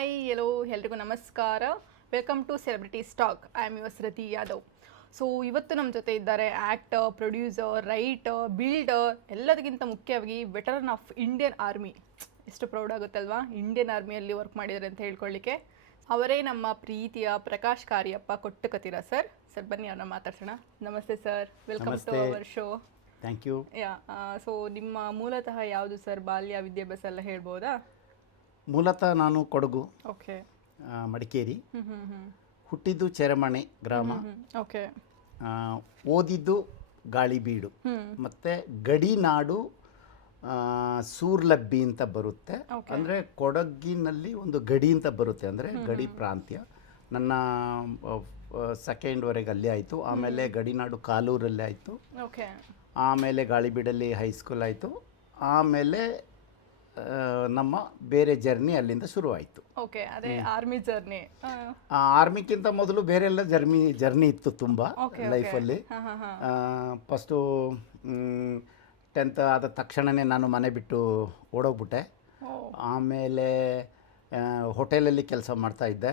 Hi hello ಎಲ್ರಿಗೂ ನಮಸ್ಕಾರ. Welcome to celebrity stock. I am your Shruti Yadav. So ಇವತ್ತು ನಮ್ಮ ಜೊತೆ ಇದ್ದಾರೆ ಆ್ಯಕ್ಟರ್, ಪ್ರೊಡ್ಯೂಸರ್, ರೈಟರ್, ಬಿಲ್ಡರ್, ಎಲ್ಲದಕ್ಕಿಂತ ಮುಖ್ಯವಾಗಿ ವೆಟರನ್ ಆಫ್ ಇಂಡಿಯನ್ ಆರ್ಮಿ. ಎಷ್ಟು ಪ್ರೌಡ್ ಆಗುತ್ತಲ್ವಾ ಇಂಡಿಯನ್ ಆರ್ಮಿಯಲ್ಲಿ ವರ್ಕ್ ಮಾಡಿದ್ದಾರೆ ಅಂತ ಹೇಳ್ಕೊಳ್ಳಿಕ್ಕೆ. ಅವರೇ ನಮ್ಮ ಪ್ರೀತಿಯ ಪ್ರಕಾಶ್ ಕಾರಿಯಪ್ಪ ಕೊಟ್ಟಕತ್ತೀರ ಸರ್. ಸರ್ ಬನ್ನಿ ಅವ್ರನ್ನ ಮಾತಾಡ್ಸೋಣ. ನಮಸ್ತೆ sir, welcome to our show. Thank you. So ನಿಮ್ಮ ಮೂಲತಃ ಯಾವುದು ಸರ್? ಬಾಲ್ಯ ವಿದ್ಯಾಭ್ಯಾಸ ಎಲ್ಲ ಹೇಳ್ಬೋದಾ? ಮೂಲತಃ ನಾನು ಕೊಡಗು, ಓಕೆ, ಮಡಿಕೇರಿ. ಹುಟ್ಟಿದ್ದು ಚೆರಮಣೆ ಗ್ರಾಮ. ಓಕೆ. ಓದಿದ್ದು ಗಾಳಿಬೀಡು. ಮತ್ತು ಗಡಿನಾಡು ಸೂರ್ಲಬ್ಬಿ ಅಂತ ಬರುತ್ತೆ. ಅಂದರೆ ಕೊಡಗಿನಲ್ಲಿ ಒಂದು ಗಡಿ ಅಂತ ಬರುತ್ತೆ, ಅಂದರೆ ಗಡಿ ಪ್ರಾಂತ್ಯ. ನನ್ನ ಸೆಕೆಂಡ್ವರೆಗೆ ಅಲ್ಲೇ ಆಯಿತು. ಆಮೇಲೆ ಗಡಿನಾಡು ಕಾಲೂರಲ್ಲೇ ಆಯಿತು. ಓಕೆ. ಆಮೇಲೆ ಗಾಳಿಬೀಡಲ್ಲಿ ಹೈಸ್ಕೂಲ್ ಆಯಿತು. ಆಮೇಲೆ ನಮ್ಮ ಬೇರೆ ಜರ್ನಿ ಅಲ್ಲಿಂದ ಶುರುವಾಯಿತು. ಓಕೆ, ಅದೇ ಆರ್ಮಿ ಜರ್ನಿ. ಆರ್ಮಿಗಿಂತ ಮೊದಲು ಬೇರೆ ಎಲ್ಲ ಜರ್ನಿ ಇತ್ತು ತುಂಬ ಲೈಫಲ್ಲಿ. ಫಸ್ಟು 10th ಆದ ತಕ್ಷಣವೇ ನಾನು ಮನೆ ಬಿಟ್ಟು ಓಡೋಗ್ಬಿಟ್ಟೆ. ಆಮೇಲೆ ಹೋಟೆಲಲ್ಲಿ ಕೆಲಸ ಮಾಡ್ತಾಯಿದ್ದೆ.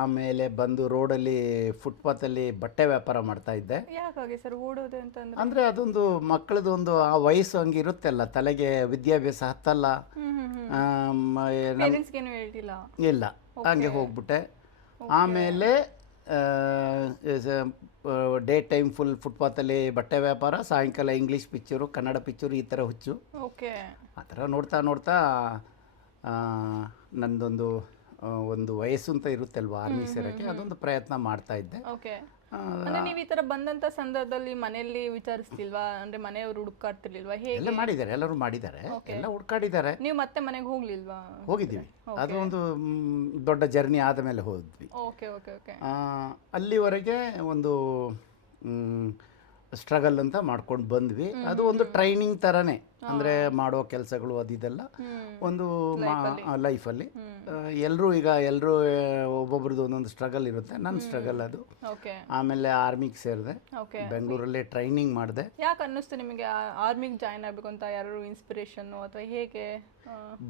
ಆಮೇಲೆ ಬಂದು ರೋಡಲ್ಲಿ ಫುಟ್ಪಾತಲ್ಲಿ ಬಟ್ಟೆ ವ್ಯಾಪಾರ ಮಾಡ್ತಾಯಿದ್ದೆ. ಯಾಕಾಗಿ ಸರ್ ಓಡೋದು ಅಂತಂದ್ರೆ? ಅಂದರೆ ಅದೊಂದು ಮಕ್ಕಳದೊಂದು ಆ ವಯಸ್ಸು ಹಂಗಿರುತ್ತಲ್ಲ, ತಲೆಗೆ ವಿದ್ಯಾಭ್ಯಾಸ ಹತ್ತಲ್ಲ. ಇಲ್ಲ, ಹಂಗೆ ಹೋಗ್ಬಿಟ್ಟೆ. ಆಮೇಲೆ ಡೇ ಟೈಮ್ ಫುಲ್ ಫುಟ್ಪಾತಲ್ಲಿ ಬಟ್ಟೆ ವ್ಯಾಪಾರ, ಸಾಯಂಕಾಲ ಇಂಗ್ಲೀಷ್ ಪಿಕ್ಚರು, ಕನ್ನಡ ಪಿಕ್ಚರು, ಈ ಥರ ಹುಚ್ಚು. ಆ ಥರ ನೋಡ್ತಾ ನೋಡ್ತಾ ನಂದೊಂದು ಒಂದು ವಯಸ್ಸು ಅಂತ ಇರುತ್ತಲ್ವ ಆರ್ಮಿ ಸೇರೋಕ್ಕೆ, ಅದೊಂದು ಪ್ರಯತ್ನ ಮಾಡ್ತಾ ಇದ್ದೆ. ನೀವು ಈ ತರ ಬಂದಂತ ಸಂದರ್ಭದಲ್ಲಿ ಮನೆಯಲ್ಲಿ ವಿಚಾರಿಸ್ತಿಲ್ವಾ? ಅಂದ್ರೆ ಮನೆಯವರು ಹುಡುಕಾಡ್ತಿರ್ಲಿಲ್ವಾ? ಎಲ್ಲ ಮಾಡಿದ್ದಾರೆ, ಎಲ್ಲರೂ ಮಾಡಿದ್ದಾರೆ, ಎಲ್ಲ ಹುಡುಕಾಡಿದ್ದಾರೆ. ನೀವು ಮತ್ತೆ ಮನೆಗೆ ಹೋಗ್ಲಿಲ್ವಾ? ಹೋಗಿದ್ದೀವಿ. ಅದು ಒಂದು ದೊಡ್ಡ ಜರ್ನಿ ಆದ ಮೇಲೆ ಹೋದ್ವಿ. ಅಲ್ಲಿವರೆಗೆ ಒಂದು ಸ್ಟ್ರಗಲ್ ಅಂತ ಮಾಡ್ಕೊಂಡು ಬಂದ್ವಿ. ಅದು ಒಂದು ಟ್ರೈನಿಂಗ್ ಥರನೇ, ಅಂದರೆ ಮಾಡೋ ಕೆಲಸಗಳು ಅದಿದೆಲ್ಲ ಒಂದು ಲೈಫಲ್ಲಿ ಎಲ್ಲರೂ ಒಬ್ಬೊಬ್ರದ್ದು ಒಂದೊಂದು ಸ್ಟ್ರಗಲ್ ಇರುತ್ತೆ. ನನ್ನ ಸ್ಟ್ರಗಲ್ ಅದು. ಆಮೇಲೆ ಆರ್ಮಿಗೆ ಸೇರಿದೆ, ಬೆಂಗಳೂರಲ್ಲೇ ಟ್ರೈನಿಂಗ್ ಮಾಡಿದೆ. ಯಾಕೆ ಅನ್ನಿಸ್ತು ನಿಮಗೆ ಆರ್ಮಿಗೆ ಜಾಯ್ನ್ ಆಗಬೇಕು ಅಂತ? ಯಾರು ಇನ್ಸ್ಪಿರೇಷನ್ ಅಥವಾ ಹೇಗೆ?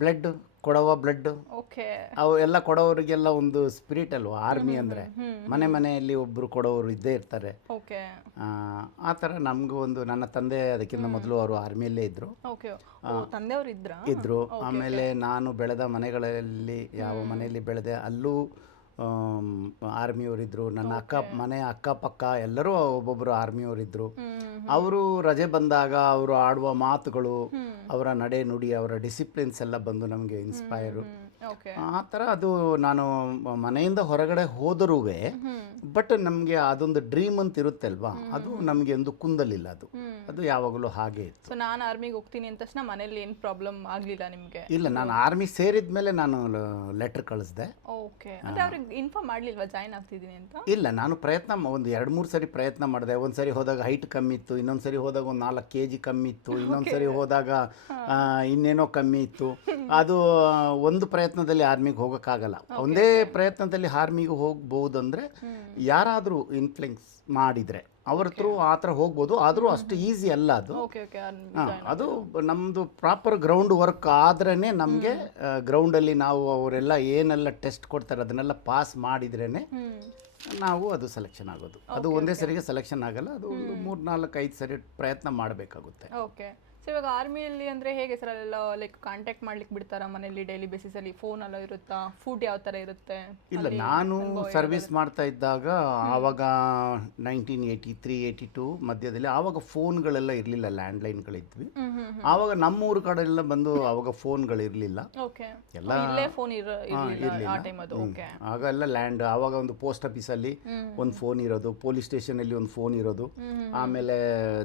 ಬ್ಲಡ್ ಕೊಡವ ಬ್ಲಡ್, ಅವು ಎಲ್ಲ ಕೊಡೋರಿಗೆಲ್ಲ ಒಂದು ಸ್ಪಿರಿಟ್ ಅಲ್ವಾ ಆರ್ಮಿ ಅಂದರೆ. ಮನೆಯಲ್ಲಿ ಒಬ್ಬರು ಕೊಡೋರು ಇದ್ದೇ ಇರ್ತಾರೆ. ಆ ಥರ ನಮಗೂ ಒಂದು, ನನ್ನ ತಂದೆ ಅದಕ್ಕಿಂತ ಮೊದಲು ಅವರು ಆರ್ಮಿಯಲ್ಲೇ ಇದ್ದರು. ಇದ್ರು. ಆಮೇಲೆ ನಾನು ಬೆಳೆದ ಮನೆಗಳಲ್ಲಿ, ಯಾವ ಮನೆಯಲ್ಲಿ ಬೆಳೆದೆ ಅಲ್ಲೂ ಆರ್ಮಿಯವರಿದ್ದರು. ನನ್ನ ಮನೆ ಅಕ್ಕಪಕ್ಕ ಎಲ್ಲರೂ ಒಬ್ಬೊಬ್ಬರು ಆರ್ಮಿಯವರಿದ್ದರು. ಅವರು ರಜೆ ಬಂದಾಗ ಅವರು ಆಡುವ ಮಾತುಗಳು, ಅವರ ನಡೆ ನುಡಿ, ಅವರ ಡಿಸಿಪ್ಲಿನ್ಸ್ ಎಲ್ಲ ಬಂದು ನಮಗೆ ಇನ್ಸ್ಪೈರು. ಆ ಥರ ಅದು ನಾನು ಮನೆಯಿಂದ ಹೊರಗಡೆ ಹೋದರೂ ಬಟ್ ನಮಗೆ ಅದೊಂದು ಡ್ರೀಮ್ ಅಂತ ಇರುತ್ತೆ ಅಲ್ವಾ, ಅದು ನಮಗೆ ಒಂದು ಕುಂದಲಿಲ್ಲ. ಅದು ಯಾವಾಗಲೂ ಹಾಗೆ ಇತ್ತು. ಸೊ ನಾನು ಆರ್ಮಿಗೆ ಹೋಗ್ತೀನಿ ಅಂತ ತಕ್ಷಣ ಮನೇಲಿ ಏನು ಪ್ರಾಬ್ಲಮ್ ಆಗಲಿಲ್ಲ ನಿಮಗೆ? ಇಲ್ಲ, ನಾನು ಆರ್ಮಿ ಸೇರಿದ ಮೇಲೆ ನಾನು ಲೆಟರ್ ಕಳಿಸ್ದೆ. ಓಕೆ. ಅಂದ್ರೆ ಅವ್ರಿಗೆ ಇನ್ಫಾರ್ಮ್ ಮಾಡಲಿಲ್ವಾ ಜಾಯ್ನ್ ಆಗ್ತಿದ್ದೀನಿ ಅಂತ? ಇಲ್ಲ, ನಾನು ಪ್ರಯತ್ನ ಒಂದು 2-3 ಸರಿ ಪ್ರಯತ್ನ ಮಾಡಿದೆ. ಒಂದು ಸರಿ ಹೋದಾಗ ಹೈಟ್ ಕಮ್ಮಿ ಇತ್ತು, ಇನ್ನೊಂದು ಸರಿ ಹೋದಾಗ ಒಂದು 4 kg ಕಮ್ಮಿ ಇತ್ತು, ಇನ್ನೊಂದು ಸರಿ ಹೋದಾಗ ಇನ್ನೇನೋ ಕಮ್ಮಿ ಇತ್ತು. ಅದು ಒಂದು ಪ್ರಯತ್ನದಲ್ಲಿ ಆರ್ಮಿಗೆ ಹೋಗೋಕ್ಕಾಗಲ್ಲ. ಒಂದೇ ಪ್ರಯತ್ನದಲ್ಲಿ ಆರ್ಮಿಗೆ ಹೋಗ್ಬೋದು. ಅಂದರೆ ಯಾರಾದರೂ ಇನ್ಫ್ಲುಯೆನ್ಸ್ ಮಾಡಿದರೆ ಅವ್ರ ಥ್ರೂ ಆ ಥರ ಹೋಗ್ಬೋದು. ಆದರೂ ಅಷ್ಟು ಈಸಿ ಅಲ್ಲ ಅದು. ಅದು ನಮ್ಮದು ಪ್ರಾಪರ್ ಗ್ರೌಂಡ್ ವರ್ಕ್ ಆದ್ರೇ ನಮಗೆ ಗ್ರೌಂಡಲ್ಲಿ ನಾವು ಅವರೆಲ್ಲ ಏನೆಲ್ಲ ಟೆಸ್ಟ್ ಕೊಡ್ತಾರೆ ಅದನ್ನೆಲ್ಲ ಪಾಸ್ ಮಾಡಿದ್ರೇ ನಾವು ಅದು ಸೆಲೆಕ್ಷನ್ ಆಗೋದು. ಅದು ಒಂದೇ ಸರಿಗೆ ಸೆಲೆಕ್ಷನ್ ಆಗಲ್ಲ, ಅದು ಒಂದು 3-4-5 ಸರಿ ಪ್ರಯತ್ನ ಮಾಡಬೇಕಾಗುತ್ತೆ. ಓಕೆ. ಸೊ ಇವಾಗ ಆರ್ಮಿಯಲ್ಲಿ ಅಂದರೆ ಹೇಗೆ ಸರ್? ಅಲ್ಲೆಲ್ಲ ಲೈಕ್ ಕಾಂಟ್ಯಾಕ್ಟ್ ಮಾಡ್ಲಿಕ್ಕೆ ಬಿಡ್ತಾರಾ ಮನೇಲಿ? ಡೈಲಿ ಬೇಸಿಸಲ್ಲಿ ಫೋನ್ ಎಲ್ಲ ಇರುತ್ತಾ? ಫುಡ್ ಯಾವ ಥರ ಇರುತ್ತೆ? ಇಲ್ಲ, ನಾನು ಸರ್ವಿಸ್ ಮಾಡ್ತಾ ಇದ್ದಾಗ ಆವಾಗ 1983-82 ಮಧ್ಯದಲ್ಲಿ ಆವಾಗ ಫೋನ್ಗಳೆಲ್ಲ ಇರಲಿಲ್ಲ, ಲ್ಯಾಂಡ್ಲೈನ್ಗಳಿದ್ವಿ. ಆವಾಗ ನಮ್ಮೂರ ಕಡೆ ಎಲ್ಲ ಬಂದು ಆವಾಗ ಫೋನ್ಗಳಿರಲಿಲ್ಲ, ಎಲ್ಲ ಆಗ ಎಲ್ಲ ಲ್ಯಾಂಡ್. ಆವಾಗ ಒಂದು ಪೋಸ್ಟ್ ಆಫೀಸಲ್ಲಿ ಒಂದು ಫೋನ್ ಇರೋದು, ಪೊಲೀಸ್ ಸ್ಟೇಷನಲ್ಲಿ ಒಂದು ಫೋನ್ ಇರೋದು, ಆಮೇಲೆ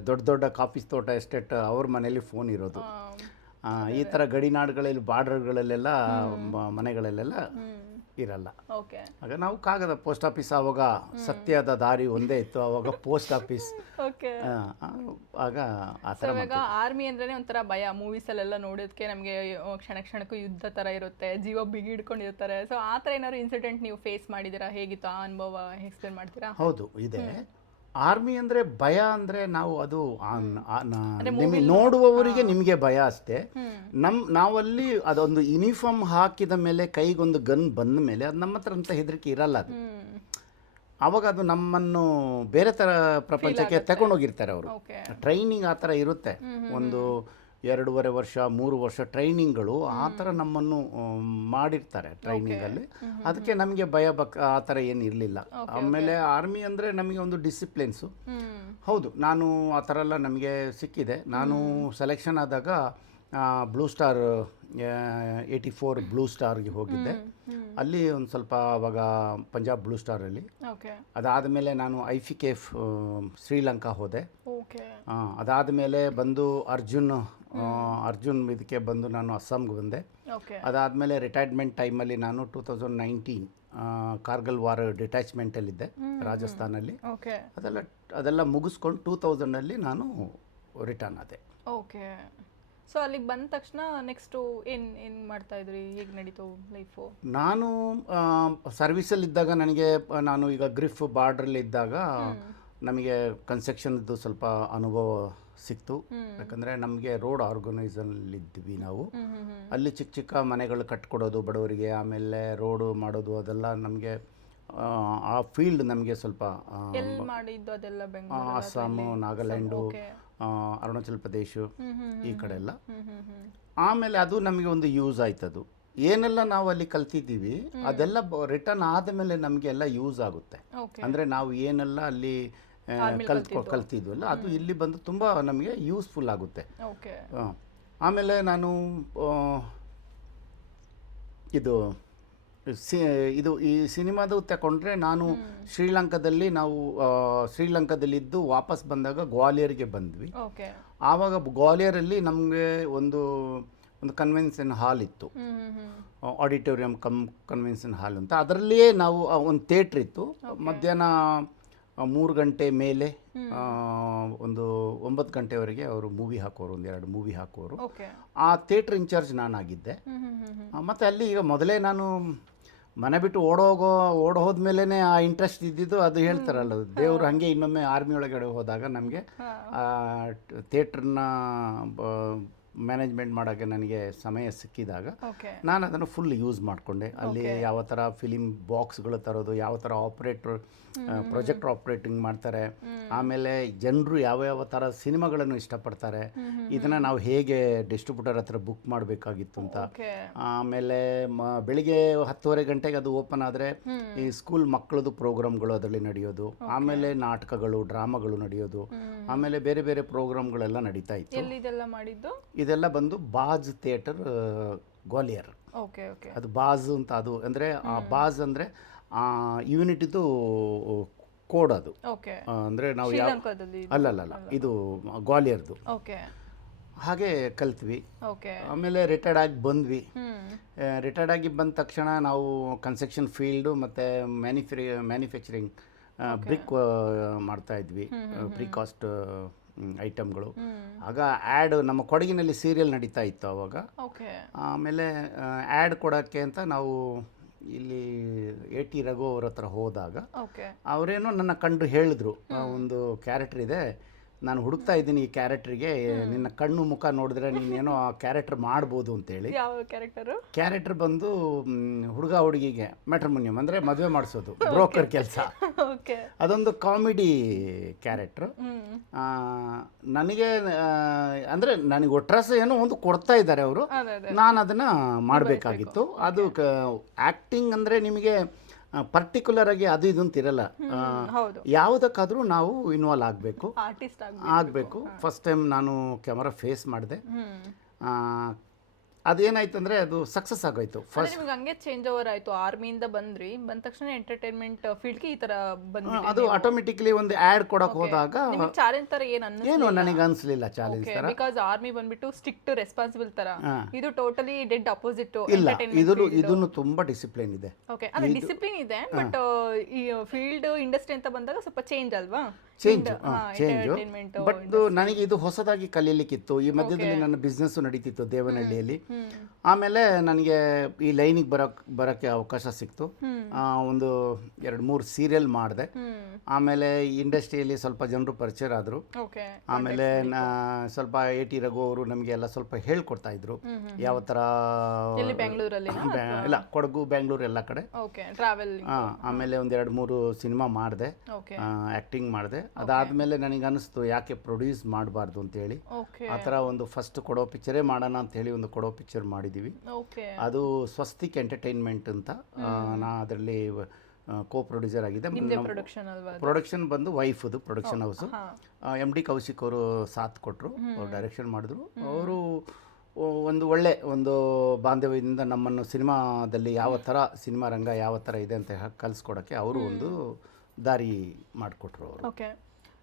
ದೊಡ್ಡ ದೊಡ್ಡ ಕಾಫೀಸ್ ತೋಟ ಎಸ್ಟೇಟ್ ಅವ್ರ ಮನೇಲಿ ಫೋನ್ ಇರೋದು. ಈ ಥರ ಗಡಿನಾಡುಗಳಲ್ಲಿ ಬಾರ್ಡರ್ಗಳಲ್ಲೆಲ್ಲ ಮನೆಗಳಲ್ಲೆಲ್ಲ ಇರಲ್ಲ. ಆಗ ನಾವು ಕಾಗದ ಪೋಸ್ಟ್ ಆಫೀಸ್, ಆವಾಗ ಸತ್ಯದ ದಾರಿ ಒಂದೇ ಇತ್ತು, ಆವಾಗ ಪೋಸ್ಟ್ ಆಫೀಸ್. ಆಗ ಆ ಥರ. ಆರ್ಮಿ ಅಂದ್ರೆ ಒಂಥರ ಭಯ. ಮೂವೀಸಲ್ಲೆಲ್ಲ ನೋಡೋದಕ್ಕೆ ನಮಗೆ ಕ್ಷಣ ಕ್ಷಣಕ್ಕೂ ಯುದ್ಧ ಥರ ಇರುತ್ತೆ, ಜೀವ ಬಿಗಿಡ್ಕೊಂಡಿರ್ತಾರೆ. ಸೊ ಆ ಥರ ಏನಾದ್ರು ಇನ್ಸಿಡೆಂಟ್ ನೀವು ಫೇಸ್ ಮಾಡಿದ್ದೀರಾ? ಹೇಗಿತ್ತು ಆ ಅನುಭವ? ಎಕ್ಸ್ಪ್ಲೇನ್ ಮಾಡ್ತೀರಾ? ಹೌದು, ಇದೆ. ಆರ್ಮಿ ಅಂದರೆ ಭಯ ಅಂದರೆ ನಾವು ಅದು ನಿಮಗೆ ನೋಡುವವರಿಗೆ ನಿಮಗೆ ಭಯ ಅಷ್ಟೇ. ನಾವಲ್ಲಿ ಅದೊಂದು ಯೂನಿಫಾರ್ಮ್ ಹಾಕಿದ ಮೇಲೆ ಕೈಗೊಂದು ಗನ್ ಬಂದ ಮೇಲೆ ಅದು ನಮ್ಮ ಹತ್ರ ಅಂತ ಹೆದರಿಕೆ ಇರಲ್ಲ. ಅದು ಆವಾಗ ಅದು ನಮ್ಮನ್ನು ಬೇರೆ ಥರ ಪ್ರಪಂಚಕ್ಕೆ ತಗೊಂಡೋಗಿರ್ತಾರೆ ಅವರು. ಟ್ರೈನಿಂಗ್ ಆ ಥರ ಇರುತ್ತೆ. ಒಂದು 2.5 ವರ್ಷ 3 ವರ್ಷ ಟ್ರೈನಿಂಗ್ಗಳು ಆ ಥರ ನಮ್ಮನ್ನು ಮಾಡಿರ್ತಾರೆ ಟ್ರೈನಿಂಗಲ್ಲಿ. ಅದಕ್ಕೆ ನಮಗೆ ಭಯ ಆ ಥರ ಏನು ಇರಲಿಲ್ಲ. ಆಮೇಲೆ ಆರ್ಮಿ ಅಂದರೆ ನಮಗೆ ಒಂದು ಡಿಸಿಪ್ಲಿನ್ಸು. ಹೌದು, ನಾನು ಆ ಥರ ಎಲ್ಲ ನಮಗೆ ಸಿಕ್ಕಿದೆ. ನಾನು ಸೆಲೆಕ್ಷನ್ ಆದಾಗ ಬ್ಲೂ ಸ್ಟಾರ್ 84 ಬ್ಲೂ ಸ್ಟಾರ್ಗೆ ಹೋಗಿದ್ದೆ. ಅಲ್ಲಿ ಒಂದು ಸ್ವಲ್ಪ ಆವಾಗ ಪಂಜಾಬ್ ಬ್ಲೂ ಸ್ಟಾರಲ್ಲಿ. ಅದಾದಮೇಲೆ ನಾನು IFKF ಶ್ರೀಲಂಕಾ ಹೋದೆ. ಅದಾದಮೇಲೆ ಬಂದು ಅರ್ಜುನ್ ಇದಕ್ಕೆ ಬಂದು ನಾನು ಅಸ್ಸಾಂಗೆ ಬಂದೆ. ಅದಾದಮೇಲೆ ರಿಟೈರ್ಮೆಂಟ್ ಟೈಮಲ್ಲಿ ನಾನು 2019 ಕಾರ್ಗಿಲ್ ವಾರ್ ಡಿಟ್ಯಾಚ್ಮೆಂಟಲ್ಲಿದ್ದೆ ರಾಜಸ್ಥಾನಲ್ಲಿ. ಅದೆಲ್ಲ ಮುಗಿಸ್ಕೊಂಡು 2000ಅಲ್ಲಿ ನಾನು ರಿಟರ್ನ್ ಆದೆ. ಓಕೆ. ಸೊ ಅಲ್ಲಿಗೆ ಬಂದ ತಕ್ಷಣ ನೆಕ್ಸ್ಟು ಏನು ಮಾಡ್ತಾ ಇದ್ರಿ? ಹೇಗೆ ನಡೀತು ಲೈಫು? ನಾನು ಸರ್ವಿಸಲ್ಲಿದ್ದಾಗ ನಾನು ಈಗ ಗ್ರಿಫ್ ಬಾರ್ಡ್ರಲ್ಲಿದ್ದಾಗ ನಮಗೆ ಕನ್ಸ್ಟ್ರಕ್ಷನ್ದು ಸ್ವಲ್ಪ ಅನುಭವ ಸಿಕ್ತು. ಯಾಕಂದರೆ ನಮಗೆ ರೋಡ್ ಆರ್ಗನೈಸಲ್ಲಿದ್ವಿ ನಾವು. ಅಲ್ಲಿ ಚಿಕ್ಕ ಚಿಕ್ಕ ಮನೆಗಳು ಕಟ್ಕೊಡೋದು ಬಡವರಿಗೆ, ಆಮೇಲೆ ರೋಡು ಮಾಡೋದು, ಅದೆಲ್ಲ ನಮಗೆ ಆ ಫೀಲ್ಡ್ ನಮಗೆ ಸ್ವಲ್ಪ ಅಸ್ಸಾಮು, ನಾಗಾಲ್ಯಾಂಡು, ಅರುಣಾಚಲ್ ಪ್ರದೇಶ ಈ ಕಡೆ ಎಲ್ಲ. ಆಮೇಲೆ ಅದು ನಮಗೆ ಒಂದು ಯೂಸ್ ಆಯ್ತದು. ಏನೆಲ್ಲ ನಾವು ಅಲ್ಲಿ ಕಲ್ತಿದ್ದೀವಿ ಅದೆಲ್ಲ ರಿಟರ್ನ್ ಆದಮೇಲೆ ನಮಗೆಲ್ಲ ಯೂಸ್ ಆಗುತ್ತೆ. ಅಂದರೆ ನಾವು ಏನೆಲ್ಲ ಅಲ್ಲಿ ಕಲ್ತಿದ್ವಲ್ಲ ಅದು ಇಲ್ಲಿ ಬಂದು ತುಂಬ ನಮಗೆ ಯೂಸ್ಫುಲ್ ಆಗುತ್ತೆ. ಆಮೇಲೆ ನಾನು ಇದು ಈ ಸಿನಿಮಾದ ತಗೊಂಡ್ರೆ ನಾನು ಶ್ರೀಲಂಕಾದಲ್ಲಿದ್ದು ವಾಪಸ್ ಬಂದಾಗ ಗ್ವಾಲಿಯರ್ಗೆ ಬಂದ್ವಿ. ಆವಾಗ ಗ್ವಾಲಿಯರಲ್ಲಿ ನಮಗೆ ಒಂದು ಕನ್ವೆನ್ಷನ್ ಹಾಲ್ ಇತ್ತು, ಆಡಿಟೋರಿಯಂ ಕನ್ವೆನ್ಷನ್ ಹಾಲ್ ಅಂತ. ಅದರಲ್ಲಿಯೇ ನಾವು ಒಂದು ಥಿಯೇಟ್ರ್ ಇತ್ತು. ಮಧ್ಯಾಹ್ನ 3 ಗಂಟೆ ಮೇಲೆ ಒಂದು 9 ಗಂಟೆವರೆಗೆ ಅವರು ಮೂವಿ ಹಾಕೋರು, 1-2 ಮೂವಿ ಹಾಕೋರು. ಆ ಥಿಯೇಟ್ರ್ ಇನ್ಚಾರ್ಜ್ ನಾನಾಗಿದ್ದೆ. ಮತ್ತು ಅಲ್ಲಿ ಈಗ ಮೊದಲೇ ನಾನು ಮನೆ ಬಿಟ್ಟು ಹೋದ್ಮೇಲೆ ಆ ಇಂಟ್ರೆಸ್ಟ್ ಇದ್ದಿದ್ದು. ಅದು ಹೇಳ್ತಾರಲ್ಲ, ದೇವರು ಹಾಗೆ ಇನ್ನೊಮ್ಮೆ ಆರ್ಮಿ ಒಳಗಡೆ ಹೋದಾಗ ನಮಗೆ ಥಿಯೇಟ್ರನ್ನ ಮ್ಯಾನೇಜ್ಮೆಂಟ್ ಮಾಡೋಕ್ಕೆ ನನಗೆ ಸಮಯ ಸಿಕ್ಕಿದಾಗ ನಾನು ಅದನ್ನು ಫುಲ್ ಯೂಸ್ ಮಾಡಿಕೊಂಡೆ. ಅಲ್ಲಿ ಯಾವ ಥರ ಫಿಲಿಮ್ ಬಾಕ್ಸ್ಗಳು ತರೋದು, ಯಾವ ಥರ ಪ್ರೊಜೆಕ್ಟರ್ ಆಪ್ರೇಟಿಂಗ್ ಮಾಡ್ತಾರೆ, ಆಮೇಲೆ ಜನರು ಯಾವ ಥರ ಸಿನಿಮಾಗಳನ್ನು ಇಷ್ಟಪಡ್ತಾರೆ, ಇದನ್ನು ನಾವು ಹೇಗೆ ಡಿಸ್ಟ್ರಿಬ್ಯೂಟರ್ ಹತ್ರ ಬುಕ್ ಮಾಡಬೇಕಾಗಿತ್ತು ಅಂತ. ಆಮೇಲೆ ಬೆಳಿಗ್ಗೆ 10:30 ಗಂಟೆಗೆ ಅದು ಓಪನ್ ಆದರೆ ಈ ಸ್ಕೂಲ್ ಮಕ್ಕಳದು ಪ್ರೋಗ್ರಾಮ್ಗಳು ಅದರಲ್ಲಿ ನಡೆಯೋದು, ಆಮೇಲೆ ನಾಟಕಗಳು, ಡ್ರಾಮಾಗಳು ನಡೆಯೋದು, ಆಮೇಲೆ ಬೇರೆ ಬೇರೆ ಪ್ರೋಗ್ರಾಮ್ಗಳೆಲ್ಲ ನಡೀತಾ ಇತ್ತು. ಇದೆಲ್ಲ ಬಂದು ಬಾಜ್ ಥಿಯೇಟರ್ ಗ್ವಾಲಿಯರ್. ಅದು ಬಾಜ್ ಅಂತ. ಅದು ಅಂದರೆ ಆ ಬಾಜ್ ಅಂದರೆ ಯೂನಿಟಿದು ಕೋಡ್ ಅದು. ಅಂದರೆ ನಾವು ಅಲ್ಲ ಇದು ಗ್ವಾಲಿಯರ್ದು. ಹಾಗೆ ಕಲ್ತ್ವಿ. ಆಮೇಲೆ ರಿಟೈರ್ಡ್ ಆಗಿ ಬಂದ್ವಿ. ರಿಟೈರ್ಡ್ ಆಗಿ ಬಂದ ತಕ್ಷಣ ನಾವು ಕನ್ಸ್ಟ್ರಕ್ಷನ್ ಫೀಲ್ಡು ಮತ್ತು ಮ್ಯಾನುಫ್ಯಾಕ್ಚರಿಂಗ್ ಬ್ರಿಕ್ ಮಾಡ್ತಾ ಇದ್ವಿ, ಪ್ರಿಕಾಸ್ಟ್ ಐಟಮ್ಗಳು. ಆಗ ಆ್ಯಡ್ ನಮ್ಮ ಕೊಡಗಿನಲ್ಲಿ ಸೀರಿಯಲ್ ನಡೀತಾ ಇತ್ತು ಅವಾಗ. ಆಮೇಲೆ ಆ್ಯಡ್ ಕೊಡೋಕ್ಕೆ ಅಂತ ನಾವು ಇಲ್ಲಿ AT ರಘು ಅವ್ರ ಹತ್ರ ಹೋದಾಗ ಅವರೇನೋ ನನ್ನ ಕಂಡು ಹೇಳಿದ್ರು, ಒಂದು ಕ್ಯಾರೆಕ್ಟರ್ ಇದೆ, ನಾನು ಹುಡುಕ್ತಾ ಇದ್ದೀನಿ ಈ ಕ್ಯಾರೆಕ್ಟ್ರಿಗೆ, ನಿನ್ನ ಕಣ್ಣು ಮುಖ ನೋಡಿದ್ರೆ ನೀನೇನೋ ಆ ಕ್ಯಾರೆಕ್ಟರ್ ಮಾಡ್ಬೋದು ಅಂತೇಳಿ. ಕ್ಯಾರೆಕ್ಟರ್ ಬಂದು ಹುಡುಗ ಹುಡುಗಿಗೆ ಮ್ಯಾಟ್ರಿಮೋನಿಯಂ ಅಂದರೆ ಮದುವೆ ಮಾಡಿಸೋದು, ಬ್ರೋಕರ್ ಕೆಲಸ. ಅದೊಂದು ಕಾಮಿಡಿ ಕ್ಯಾರೆಕ್ಟ್ರು. ನನಗೆ ಅಂದರೆ ನನಗೆ ಒಟ್ರಾಸ ಏನೋ ಒಂದು ಕೊಡ್ತಾ ಇದ್ದಾರೆ ಅವರು, ನಾನು ಅದನ್ನು ಮಾಡಬೇಕಾಗಿತ್ತು. ಅದು ಆ್ಯಕ್ಟಿಂಗ್ ಅಂದರೆ ನಿಮಗೆ ಪರ್ಟಿಕ್ಯುಲರ್ ಆಗಿ ಅದು ಇದು ಅಂತಿರಲ್ಲ, ಯಾವುದಕ್ಕಾದರೂ ನಾವು ಇನ್ವಾಲ್ವ್ ಆಗಬೇಕು. ಫಸ್ಟ್ ಟೈಮ್ ನಾನು ಕ್ಯಾಮರಾ ಫೇಸ್ ಮಾಡಿದೆ. ಅದೇನಾಯ್ತು ಅಂದರೆ ಅದು ಸಕ್ಸಸ್ ಆಗೋಯ್ತು. ಫಸ್ಟ್ ನಿಮಗೆ ಹಂಗೆ ಚೇಂಜ್ ಓವರ್ ಆಯಿತು, ಆರ್ಮಿಯಿಂದ ಬಂದ್ರಿ, ಬಂದ ತಕ್ಷಣ ಎಂಟರ್ಟೈನ್ಮೆಂಟ್ ಫೀಲ್ಡ್ಗೆ ಈ ಥರ ಬಂದ್ರಿ. ಅದು ಆಟೋಮೆಟಿಕ್ಲಿ ಒಂದು ಆ್ಯಡ್ ಕೊಡಕ್ಕೆ ಹೋದಾಗ ಚಾಲೆಂಜ್ ಥರ ಏನು ನನಗೆ ಅನಿಸ್ಲಿಲ್ಲ ಚಾಲೆಂಜ್ ಥರ. ಬಿಕಾಸ್ ಆರ್ಮಿ ಬಂದ್ಬಿಟ್ಟು ಸ್ಟ್ರಿಕ್ಟ್ ರೆಸ್ಪಾನ್ಸಿಬಲ್ ಥರ, ಇದು ಟೋಟಲಿ ಡೆಡ್ ಅಪೋಸಿಟ್. ಇಲ್ಲ, ಇದನ್ನು ತುಂಬ ಡಿಸಿಪ್ಲಿನ್ ಇದೆ. ಓಕೆ, ಅದು ಡಿಸಿಪ್ಲಿನ್ ಇದೆ, ಬಟ್ ಈ ಫೀಲ್ಡ್ ಇಂಡಸ್ಟ್ರಿ ಅಂತ ಬಂದಾಗ ಸ್ವಲ್ಪ ಚೇಂಜ್ ಅಲ್ವಾ? ಚೇಂಜು. ಬಟ್ ನನಗೆ ಇದು ಹೊಸದಾಗಿ ಕಲೀಲಿಕ್ಕಿತ್ತು. ಈ ಮಧ್ಯದಲ್ಲಿ ನನ್ನ ಬಿಸ್ನೆಸ್ಸು ನಡೀತಿತ್ತು ದೇವನಹಳ್ಳಿಯಲ್ಲಿ. ಆಮೇಲೆ ನನಗೆ ಈ ಲೈನಿಗೆ ಬರೋಕ್ಕೆ ಅವಕಾಶ ಸಿಕ್ತು. ಒಂದು 2-3 ಸೀರಿಯಲ್ ಮಾಡಿದೆ. ಆಮೇಲೆ ಇಂಡಸ್ಟ್ರಿಯಲ್ಲಿ ಸ್ವಲ್ಪ ಜನರು ಪರಿಚಯ ಆದರು. ಆಮೇಲೆ ಸ್ವಲ್ಪ A.T. ರಘು ಅವರು ನಮಗೆ ಎಲ್ಲ ಸ್ವಲ್ಪ ಹೇಳ್ಕೊಡ್ತಾ ಇದ್ರು ಯಾವ ಥರ. ಇಲ್ಲ, ಕೊಡಗು, ಬೆಂಗಳೂರು ಎಲ್ಲ ಕಡೆ. ಆಮೇಲೆ ಒಂದು 2-3 ಸಿನಿಮಾ ಮಾಡಿದೆ, ಆ್ಯಕ್ಟಿಂಗ್ ಮಾಡಿದೆ. ಅದಾದಮೇಲೆ ನನಗೆ ಅನಿಸ್ತು ಯಾಕೆ ಪ್ರೊಡ್ಯೂಸ್ ಮಾಡಬಾರ್ದು ಅಂತೇಳಿ. ಆ ಥರ ಒಂದು ಫಸ್ಟ್ ಕೊಡೋ ಪಿಕ್ಚರೇ ಮಾಡೋಣ ಅಂತೇಳಿ ಒಂದು ಕೊಡೋ ಪಿಕ್ಚರ್ ಮಾಡಿದ್ದೀವಿ. ಅದು ಸ್ವಸ್ತಿಕ್ ಎಂಟರ್ಟೈನ್ಮೆಂಟ್ ಅಂತ. ನಾ ಅದರಲ್ಲಿ ಕೋ ಪ್ರೊಡ್ಯೂಸರ್ ಆಗಿದೆ. ಪ್ರೊಡಕ್ಷನ್ ಬಂದು ವೈಫ್ದು ಪ್ರೊಡಕ್ಷನ್ ಹೌಸು. MD ಕೌಶಿಕ್ ಅವರು ಸಾಥ್ ಕೊಟ್ಟರು, ಅವ್ರು ಡೈರೆಕ್ಷನ್ ಮಾಡಿದ್ರು. ಅವರು ಒಂದು ಒಳ್ಳೆ ಒಂದು ಬಾಂಧವ್ಯದಿಂದ ನಮ್ಮನ್ನು ಸಿನಿಮಾದಲ್ಲಿ ಯಾವ ಥರ ಸಿನಿಮಾ ರಂಗ ಯಾವ ಥರ ಇದೆ ಅಂತ ಕಲಿಸ್ಕೊಡೋಕ್ಕೆ ಅವರು ಒಂದು ದಾರಿ ಮಾಡಿಕೊಟ್ರು ಅವರು.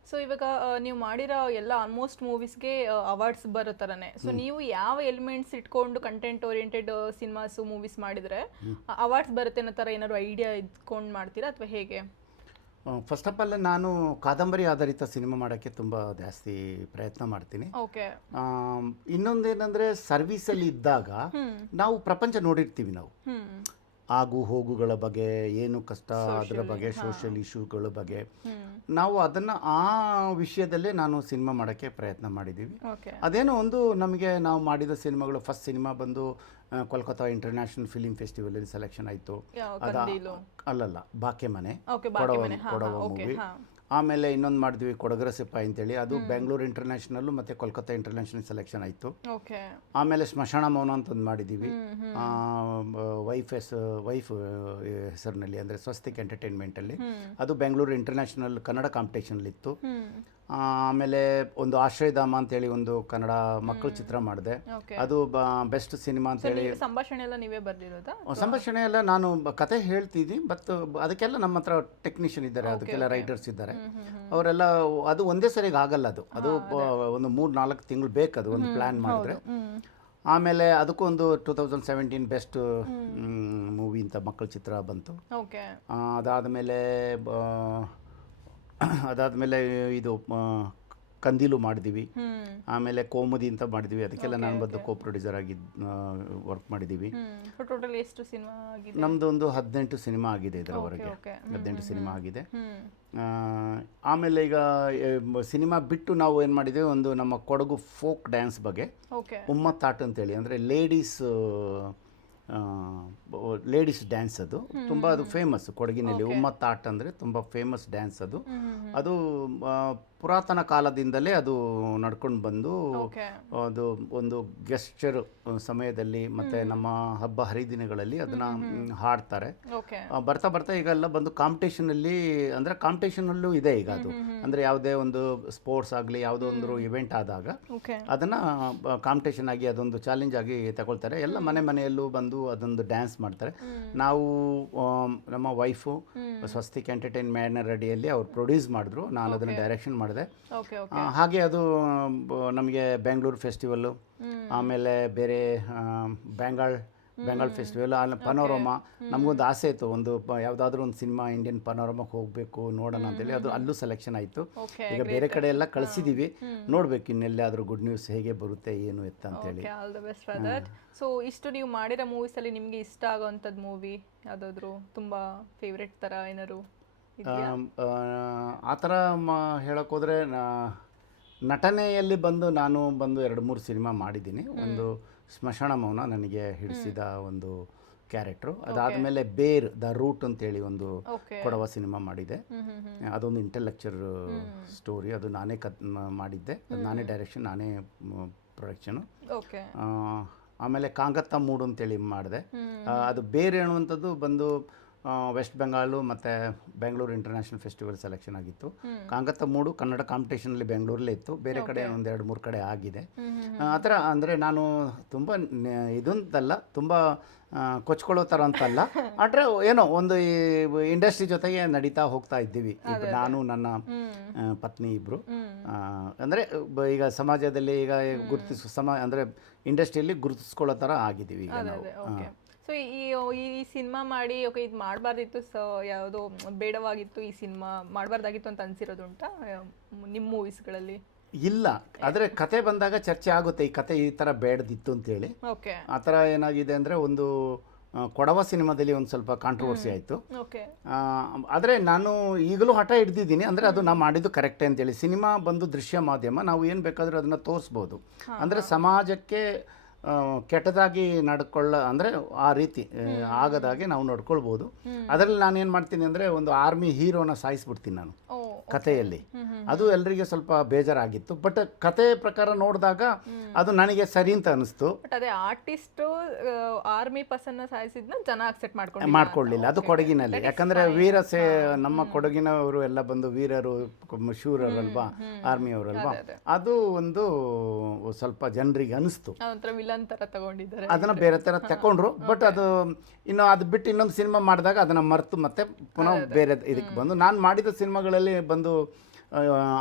ಸೊ ಇವಾಗ ನೀವು ಮಾಡಿರೋ ಎಲ್ಲ ಆಲ್ಮೋಸ್ಟ್ ಮೂವೀಸ್ಗೆ ಅವಾರ್ಡ್ಸ್ ಬರೋ ಥರನೇ. ಸೊ ನೀವು ಯಾವ ಎಲಿಮೆಂಟ್ಸ್ ಇಟ್ಕೊಂಡು ಕಂಟೆಂಟ್ ಓರಿಯೆಂಟೆಡ್ ಸಿನಿಮಾಸು ಮೂವೀಸ್ ಮಾಡಿದರೆ ಅವಾರ್ಡ್ಸ್ ಬರುತ್ತೆ ಅನ್ನೋ ಥರ ಏನಾದ್ರು ಐಡಿಯಾ ಇಟ್ಕೊಂಡು ಮಾಡ್ತೀರಾ ಅಥವಾ ಹೇಗೆ? ಫಸ್ಟ್ ಆಫ್ ಆಲ್ ನಾನು ಕಾದಂಬರಿ ಆಧಾರಿತ ಸಿನಿಮಾ ಮಾಡೋಕ್ಕೆ ತುಂಬ ಜಾಸ್ತಿ ಪ್ರಯತ್ನ ಮಾಡ್ತೀನಿ. ಇನ್ನೊಂದೇನೆಂದರೆ ಸರ್ವೀಸಲ್ಲಿ ಇದ್ದಾಗ ನಾವು ಪ್ರಪಂಚ ನೋಡಿರ್ತೀವಿ. ನಾವು ಆಗು ಹೋಗುಗಳ ಬಗ್ಗೆ, ಏನು ಕಷ್ಟ ಅದರ ಬಗ್ಗೆ, ಸೋಷಿಯಲ್ ಇಶ್ಯೂಗಳ ಬಗ್ಗೆ ನಾವು ಅದನ್ನು ಆ ವಿಷಯದಲ್ಲೇ ನಾನು ಸಿನಿಮಾ ಮಾಡೋಕ್ಕೆ ಪ್ರಯತ್ನ ಮಾಡಿದ್ದೀವಿ. ಅದೇನೋ ಒಂದು ನಮಗೆ ನಾವು ಮಾಡಿದ ಸಿನಿಮಾಗಳು, ಫಸ್ಟ್ ಸಿನಿಮಾ ಬಂದು ಕೋಲ್ಕತ್ತಾ ಇಂಟರ್ನ್ಯಾಷನಲ್ ಫಿಲಿಂ ಫೆಸ್ಟಿವಲಲ್ಲಿ ಸೆಲೆಕ್ಷನ್ ಆಯಿತು. ಅಲ್ಲಲ್ಲ, ಬಾಕೆ ಮನೆ, ಕೊಡವ ಮೂವಿ. ಆಮೇಲೆ ಇನ್ನೊಂದು ಮಾಡಿದ್ವಿ ಕೊಡಗರ ಸಿಪಾಯಿ ಅಂತೇಳಿ, ಅದು ಬೆಂಗಳೂರು ಇಂಟರ್ನ್ಯಾಷನಲ್ಲು ಮತ್ತು ಕೋಲ್ಕತ್ತಾ ಇಂಟರ್ನ್ಯಾಷನಲ್ ಸೆಲೆಕ್ಷನ್ ಆಯಿತು. ಆಮೇಲೆ ಸ್ಮಶಾನ ಮೌನ ಅಂತ ಒಂದು ಮಾಡಿದ್ದೀವಿ, ವೈಫ್ ಹೆಸರಿನಲ್ಲಿ, ಅಂದರೆ ಸ್ವಸ್ತಿಕ್ ಎಂಟರ್ಟೈನ್ಮೆಂಟಲ್ಲಿ. ಅದು ಬೆಂಗಳೂರು ಇಂಟರ್ನ್ಯಾಷನಲ್ ಕನ್ನಡ ಕಾಂಪಿಟೇಷನ್ಲಿತ್ತು. ಆಮೇಲೆ ಒಂದು ಆಶ್ರಯಧಾಮ ಅಂತೇಳಿ ಒಂದು ಕನ್ನಡ ಮಕ್ಕಳ ಚಿತ್ರ ಮಾಡಿದೆ, ಅದು ಬೆಸ್ಟ್ ಸಿನಿಮಾ ಅಂತೇಳಿ. ಸಂಭಾಷಣೆ ಎಲ್ಲ ನೀವೇ ಬರ್ದಿರೋದಾ? ಸಂಭಾಷಣೆ ಎಲ್ಲ ನಾನು ಕತೆ ಹೇಳ್ತಿದ್ದಿ, ಬಟ್ ಅದಕ್ಕೆಲ್ಲ ನಮ್ಮ ಹತ್ರ ಟೆಕ್ನಿಷಿಯನ್ ಇದ್ದಾರೆ, ಅದಕ್ಕೆಲ್ಲ ರೈಟರ್ಸ್ ಇದ್ದಾರೆ. ಅವರೆಲ್ಲ ಅದು ಒಂದೇ ಸರಿಗೆ ಆಗಲ್ಲ, ಅದು ಒಂದು 3-4 ತಿಂಗಳು ಬೇಕು ಅದು ಒಂದು ಪ್ಲ್ಯಾನ್ ಮಾಡಿದ್ರೆ. ಆಮೇಲೆ ಅದಕ್ಕೊಂದು 2017 ಬೆಸ್ಟ್ ಮೂವಿ ಅಂತ ಮಕ್ಕಳ ಚಿತ್ರ ಬಂತು. ಅದಾದಮೇಲೆ ಇದು ಕಂದೀಲು ಮಾಡಿದ್ದೀವಿ. ಆಮೇಲೆ ಕೋಮುದಿ ಅಂತ ಮಾಡಿದ್ದೀವಿ, ಅದಕ್ಕೆಲ್ಲ ನಾನು ಬಂದು ಕೋ ಪ್ರೊಡ್ಯೂಸರ್ ಆಗಿ ವರ್ಕ್ ಮಾಡಿದ್ದೀವಿ. ಟೋಟಲ್ ಎಷ್ಟು ಸಿನಿಮಾ ಆಗಿದೆ? ನಮ್ಮದು ಒಂದು 18 ಸಿನಿಮಾ ಆಗಿದೆ ಇದರವರೆಗೆ, 18 ಸಿನಿಮಾ ಆಗಿದೆ. ಆಮೇಲೆ ಈಗ ಸಿನಿಮಾ ಬಿಟ್ಟು ನಾವು ಏನು ಮಾಡಿದ್ದೀವಿ, ಒಂದು ನಮ್ಮ ಕೊಡಗು ಫೋಕ್ ಡ್ಯಾನ್ಸ್ ಬಗ್ಗೆ, ಉಮ್ಮತ್ತಾಟ ಅಂತೇಳಿ, ಅಂದರೆ ಲೇಡೀಸ್ ಡ್ಯಾನ್ಸ್. ತುಂಬ ಅದು ಫೇಮಸ್ ಕೊಡಗಿನಲ್ಲಿ. ಉಮ್ಮತ್ತಾಟ ಅಂದರೆ ತುಂಬ ಫೇಮಸ್ ಡ್ಯಾನ್ಸ್ ಅದು. ಅದು ಪುರಾತನ ಕಾಲದಿಂದಲೇ ಅದು ನಡ್ಕೊಂಡು ಬಂದು ಅದು ಒಂದು ಗೆಸ್ಚರ್ ಸಮಯದಲ್ಲಿ ಮತ್ತು ನಮ್ಮ ಹಬ್ಬ ಹರಿದಿನಗಳಲ್ಲಿ ಅದನ್ನು ಹಾಡ್ತಾರೆ. ಬರ್ತಾ ಬರ್ತಾ ಈಗ ಎಲ್ಲ ಬಂದು ಕಾಂಪಿಟೇಷನಲ್ಲಿ, ಅಂದರೆ ಕಾಂಪಿಟೇಷನಲ್ಲೂ ಇದೆ ಈಗ ಅದು. ಅಂದರೆ ಯಾವುದೇ ಒಂದು ಸ್ಪೋರ್ಟ್ಸ್ ಆಗಲಿ, ಯಾವುದೋ ಒಂದು ಇವೆಂಟ್ ಆದಾಗ ಅದನ್ನು ಕಾಂಪಿಟೇಷನ್ ಆಗಿ ಅದೊಂದು ಚಾಲೆಂಜ್ ಆಗಿ ತಗೊಳ್ತಾರೆ. ಎಲ್ಲ ಮನೆಯಲ್ಲೂ ಬಂದು ಅದೊಂದು ಡ್ಯಾನ್ಸ್ ಮಾಡ್ತಾರೆ. ನಾವು ನಮ್ಮ ವೈಫು ಸ್ವಸ್ತಿಕ್ ಎಂಟರ್ಟೈನ್ಮೆಂಟ್ ಅಡಿಯಲ್ಲಿ ಅವ್ರು ಪ್ರೊಡ್ಯೂಸ್ ಮಾಡಿದ್ರು, ನಾನು ಅದನ್ನು ಡೈರೆಕ್ಷನ್ ಮಾಡಿದೆ. ಹಾಗೆ ಅದು ನಮಗೆ ಬೆಂಗಳೂರು ಫೆಸ್ಟಿವಲ್ಲು, ಆಮೇಲೆ ಬೇರೆ ಬೆಂಗಾಲ್ ಫೆಸ್ಟಿವಲ್, ಪನೋರಮಾ. ನಮಗೊಂದು ಆಸೆ ಇತ್ತು, ಒಂದು ಯಾವುದಾದ್ರೂ ಒಂದು ಸಿನಿಮಾ ಇಂಡಿಯನ್ ಪನೋರಮಾಕ್ಕೆ ಹೋಗಬೇಕು ನೋಡೋಣ ಅಂತೇಳಿ. ಅದು ಅಲ್ಲೂ ಸೆಲೆಕ್ಷನ್ ಆಯಿತು. ಈಗ ಬೇರೆ ಕಡೆ ಎಲ್ಲ ಕಳಿಸಿದ್ದೀವಿ, ನೋಡಬೇಕು ಇನ್ನೆಲ್ಲಾದರೂ ಗುಡ್ ನ್ಯೂಸ್ ಹೇಗೆ ಬರುತ್ತೆ ಏನು ಎತ್ತ ಅಂತೇಳಿ. ಸೊ ಇಷ್ಟು ನೀವು ಮಾಡಿರೋ ಮೂವೀಸಲ್ಲಿ ನಿಮಗೆ ಇಷ್ಟ ಆಗೋವಂಥದ್ದು ಮೂವಿ ಯಾವುದಾದ್ರು ತುಂಬ ಫೇವ್ರೆಟ್ ಥರ ಏನಾದ್ರು? ಆ ಥರ ಹೇಳೋಕ್ಕೋದ್ರೆ ನಟನೆಯಲ್ಲಿ ನಾನು 2-3 ಸಿನಿಮಾ ಮಾಡಿದ್ದೀನಿ. ಒಂದು ಸ್ಮಶಾನ ಮೌನ ನನಗೆ ಹಿಡಿಸಿದ ಒಂದು ಕ್ಯಾರೆಕ್ಟ್ರು. ಅದಾದಮೇಲೆ ಬೇರ್ ದ ರೂಟ್ ಅಂತೇಳಿ ಒಂದು ಕೊಡವ ಸಿನಿಮಾ ಮಾಡಿದೆ. ಅದೊಂದು ಇಂಟೆಲೆಕ್ಚರ್ ಸ್ಟೋರಿ, ಅದು ನಾನೇ ಮಾಡಿದ್ದೆ, ನಾನೇ ಡೈರೆಕ್ಷನ್, ನಾನೇ ಪ್ರೊಡಕ್ಷನು. ಆಮೇಲೆ ಕಾಂಗತ್ತ ಮೂಡು ಅಂತೇಳಿ ಮಾಡಿದೆ. ಅದು ಬೇರೆ ಅನ್ನುವಂಥದ್ದು ಬಂದು ವೆಸ್ಟ್ ಬೆಂಗಾಲು ಮತ್ತು ಬೆಂಗಳೂರು ಇಂಟರ್ನ್ಯಾಷನಲ್ ಫೆಸ್ಟಿವಲ್ ಸೆಲೆಕ್ಷನ್ ಆಗಿತ್ತು. ಕಾಂಗತ್ತ ಮೂಡು ಕನ್ನಡ ಕಾಂಪಿಟೇಷನಲ್ಲಿ ಬೆಂಗಳೂರಲ್ಲೇ ಇತ್ತು, ಬೇರೆ ಕಡೆ ಒಂದು 2-3 ಕಡೆ ಆಗಿದೆ. ಆ ಥರ ಅಂದರೆ ನಾನು ತುಂಬ ಇದಂತಲ್ಲ, ತುಂಬ ಕೊಚ್ಕೊಳ್ಳೋ ಥರ ಅಂತಲ್ಲ, ಆದರೆ ಏನೋ ಒಂದು ಈ ಇಂಡಸ್ಟ್ರಿ ಜೊತೆಗೆ ನಡೀತಾ ಹೋಗ್ತಾ ಇದ್ದೀವಿ. ನಾನು ನನ್ನ ಪತ್ನಿ ಇಬ್ಬರು. ಅಂದರೆ ಈಗ ಸಮಾಜದಲ್ಲಿ ಈಗ ಅಂದರೆ ಇಂಡಸ್ಟ್ರಿಯಲ್ಲಿ ಗುರುತಿಸ್ಕೊಳ್ಳೋ ಥರ ಆಗಿದ್ದೀವಿ ಈಗ ನಾವು. ಸೊ ಈ ಸಿನಿಮಾ ಮಾಡಿ ಇದು ಮಾಡಬಾರ್ದಿತ್ತು, ಯಾವುದೋ ಬೇಡವಾಗಿತ್ತು, ಈ ಸಿನಿಮಾ ಮಾಡಬಾರ್ದಾಗಿತ್ತು ಅಂತ ಅನಿಸಿರೋದುಂಟಾ ನಿಮ್ಮ ಮೂವೀಸ್ಗಳಲ್ಲಿ? ಇಲ್ಲ, ಆದರೆ ಕತೆ ಬಂದಾಗ ಚರ್ಚೆ ಆಗುತ್ತೆ, ಈ ಕತೆ ಈ ಥರ ಬೇಡದಿತ್ತು ಅಂತೇಳಿ. ಓಕೆ ಆ ಥರ ಏನಾಗಿದೆ ಅಂದರೆ ಒಂದು ಕೊಡವ ಸಿನಿಮಾದಲ್ಲಿ ಒಂದು ಸ್ವಲ್ಪ ಕಾಂಟ್ರವರ್ಸಿ ಆಯಿತು. ಓಕೆ ಆದರೆ ನಾನು ಈಗಲೂ ಹಠ ಹಿಡ್ದಿದ್ದೀನಿ, ಅಂದರೆ ಅದು ನಾವು ಮಾಡಿದ್ದು ಕರೆಕ್ಟೇ ಅಂತೇಳಿ. ಸಿನಿಮಾ ಬಂದು ದೃಶ್ಯ ಮಾಧ್ಯಮ, ನಾವು ಏನು ಬೇಕಾದರೂ ಅದನ್ನು ತೋರಿಸ್ಬೋದು. ಅಂದರೆ ಸಮಾಜಕ್ಕೆ ಕೆಟ್ಟದಾಗಿ ಅಂದರೆ ಆ ರೀತಿ ಆಗದಾಗೆ ನಾವು ನಡ್ಕೊಳ್ಬೋದು. ಅದರಲ್ಲಿ ನಾನು ಏನು ಮಾಡ್ತೀನಿ ಅಂದರೆ ಒಂದು ಆರ್ಮಿ ಹೀರೋನ ಸಾಯಿಸ್ಬಿಡ್ತೀನಿ ನಾನು ಕಥೆಯಲ್ಲಿ. ಅದು ಎಲ್ಲರಿಗೆ ಸ್ವಲ್ಪ ಬೇಜಾರಾಗಿತ್ತು, ಬಟ್ ಕತೆ ಪ್ರಕಾರ ನೋಡಿದಾಗ ಅದು ನನಗೆ ಸರಿ ಅಂತ ಅನಿಸ್ತು. ಬಟ್ ಅದೇ ಆರ್ಟಿಸ್ಟ್ ಆರ್ಮಿ ಪರ್ಸನ್ ಸಾಯಿಸಿದ್ನ ಜನ ಅಕ್ಸೆಪ್ಟ್ ಮಾಡ್ಕೊಳ್ಳಿಲ್ಲ. ಅದು ಕೊಡಗಿನಲ್ಲಿ, ಯಾಕಂದ್ರೆ ನಮ್ಮ ಕೊಡಗಿನವರು ಎಲ್ಲ ಬಂದು ವೀರರು ಶೂರರಲ್ವಾ, ಆರ್ಮಿಯವರಲ್ವಾ, ಅದು ಒಂದು ಸ್ವಲ್ಪ ಜನರಿಗೆ ಅನಿಸ್ತು. ವಿಲನ್ ತರ ತಗೊಂಡಿದ್ದಾರೆ, ಅದನ್ನ ಬೇರೆ ತರ ತಗೊಂಡ್ರು. ಬಟ್ ಅದು ಅದು ಬಿಟ್ಟು ಇನ್ನೊಂದು ಸಿನಿಮಾ ಮಾಡಿದಾಗ ಅದನ್ನ ಮರೆತು ಮತ್ತೆ ಪುನಃ ಬೇರೆ ಇದಕ್ಕೆ ಬಂದು, ನಾನು ಮಾಡಿದ ಸಿನಿಮಾಗಳಲ್ಲಿ ಬಂದು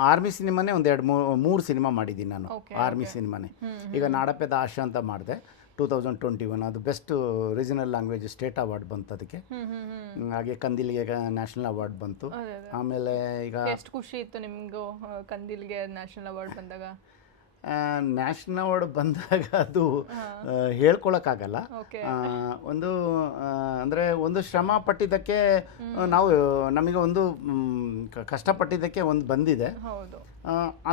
ಆರ್ಮಿ ಸಿನಿಮಾನೇ ಒಂದು 2-3 ಸಿನಿಮಾ ಮಾಡಿದ್ದೀನಿ ನಾನು. ಆರ್ಮಿ ಸಿನಿಮಾನೇ. ಈಗ ನಾಡಪೆದ ಆಶಾ ಅಂತ ಮಾಡಿದೆ 2021, ಅದು best regional language state award ಬಂತು ಅದಕ್ಕೆ. ಹಾಗೆ ಕಂದಿಲ್ಗೆ ನ್ಯಾಷನಲ್ ಅವಾರ್ಡ್ ಬಂತು. ಆಮೇಲೆ ಈಗ ಎಷ್ಟು ಖುಷಿ ಇತ್ತು ನಿಮಗೂ ಕಂದಿಲ್ಗೆ ನ್ಯಾಷನಲ್ ಅವಾರ್ಡ್ ಬಂದಾಗ? ನ್ಯಾಷನಲ್ ಅವಾರ್ಡ್ ಬಂದಾಗ ಅದು ಹೇಳ್ಕೊಳಕ್ಕಾಗಲ್ಲ. ಒಂದು ಅಂದರೆ ಒಂದು ಶ್ರಮ ಪಟ್ಟಿದ್ದಕ್ಕೆ ನಾವು ನಮಗೆ ಒಂದು ಕಷ್ಟಪಟ್ಟಿದ್ದಕ್ಕೆ ಒಂದು ಬಂದಿದೆ.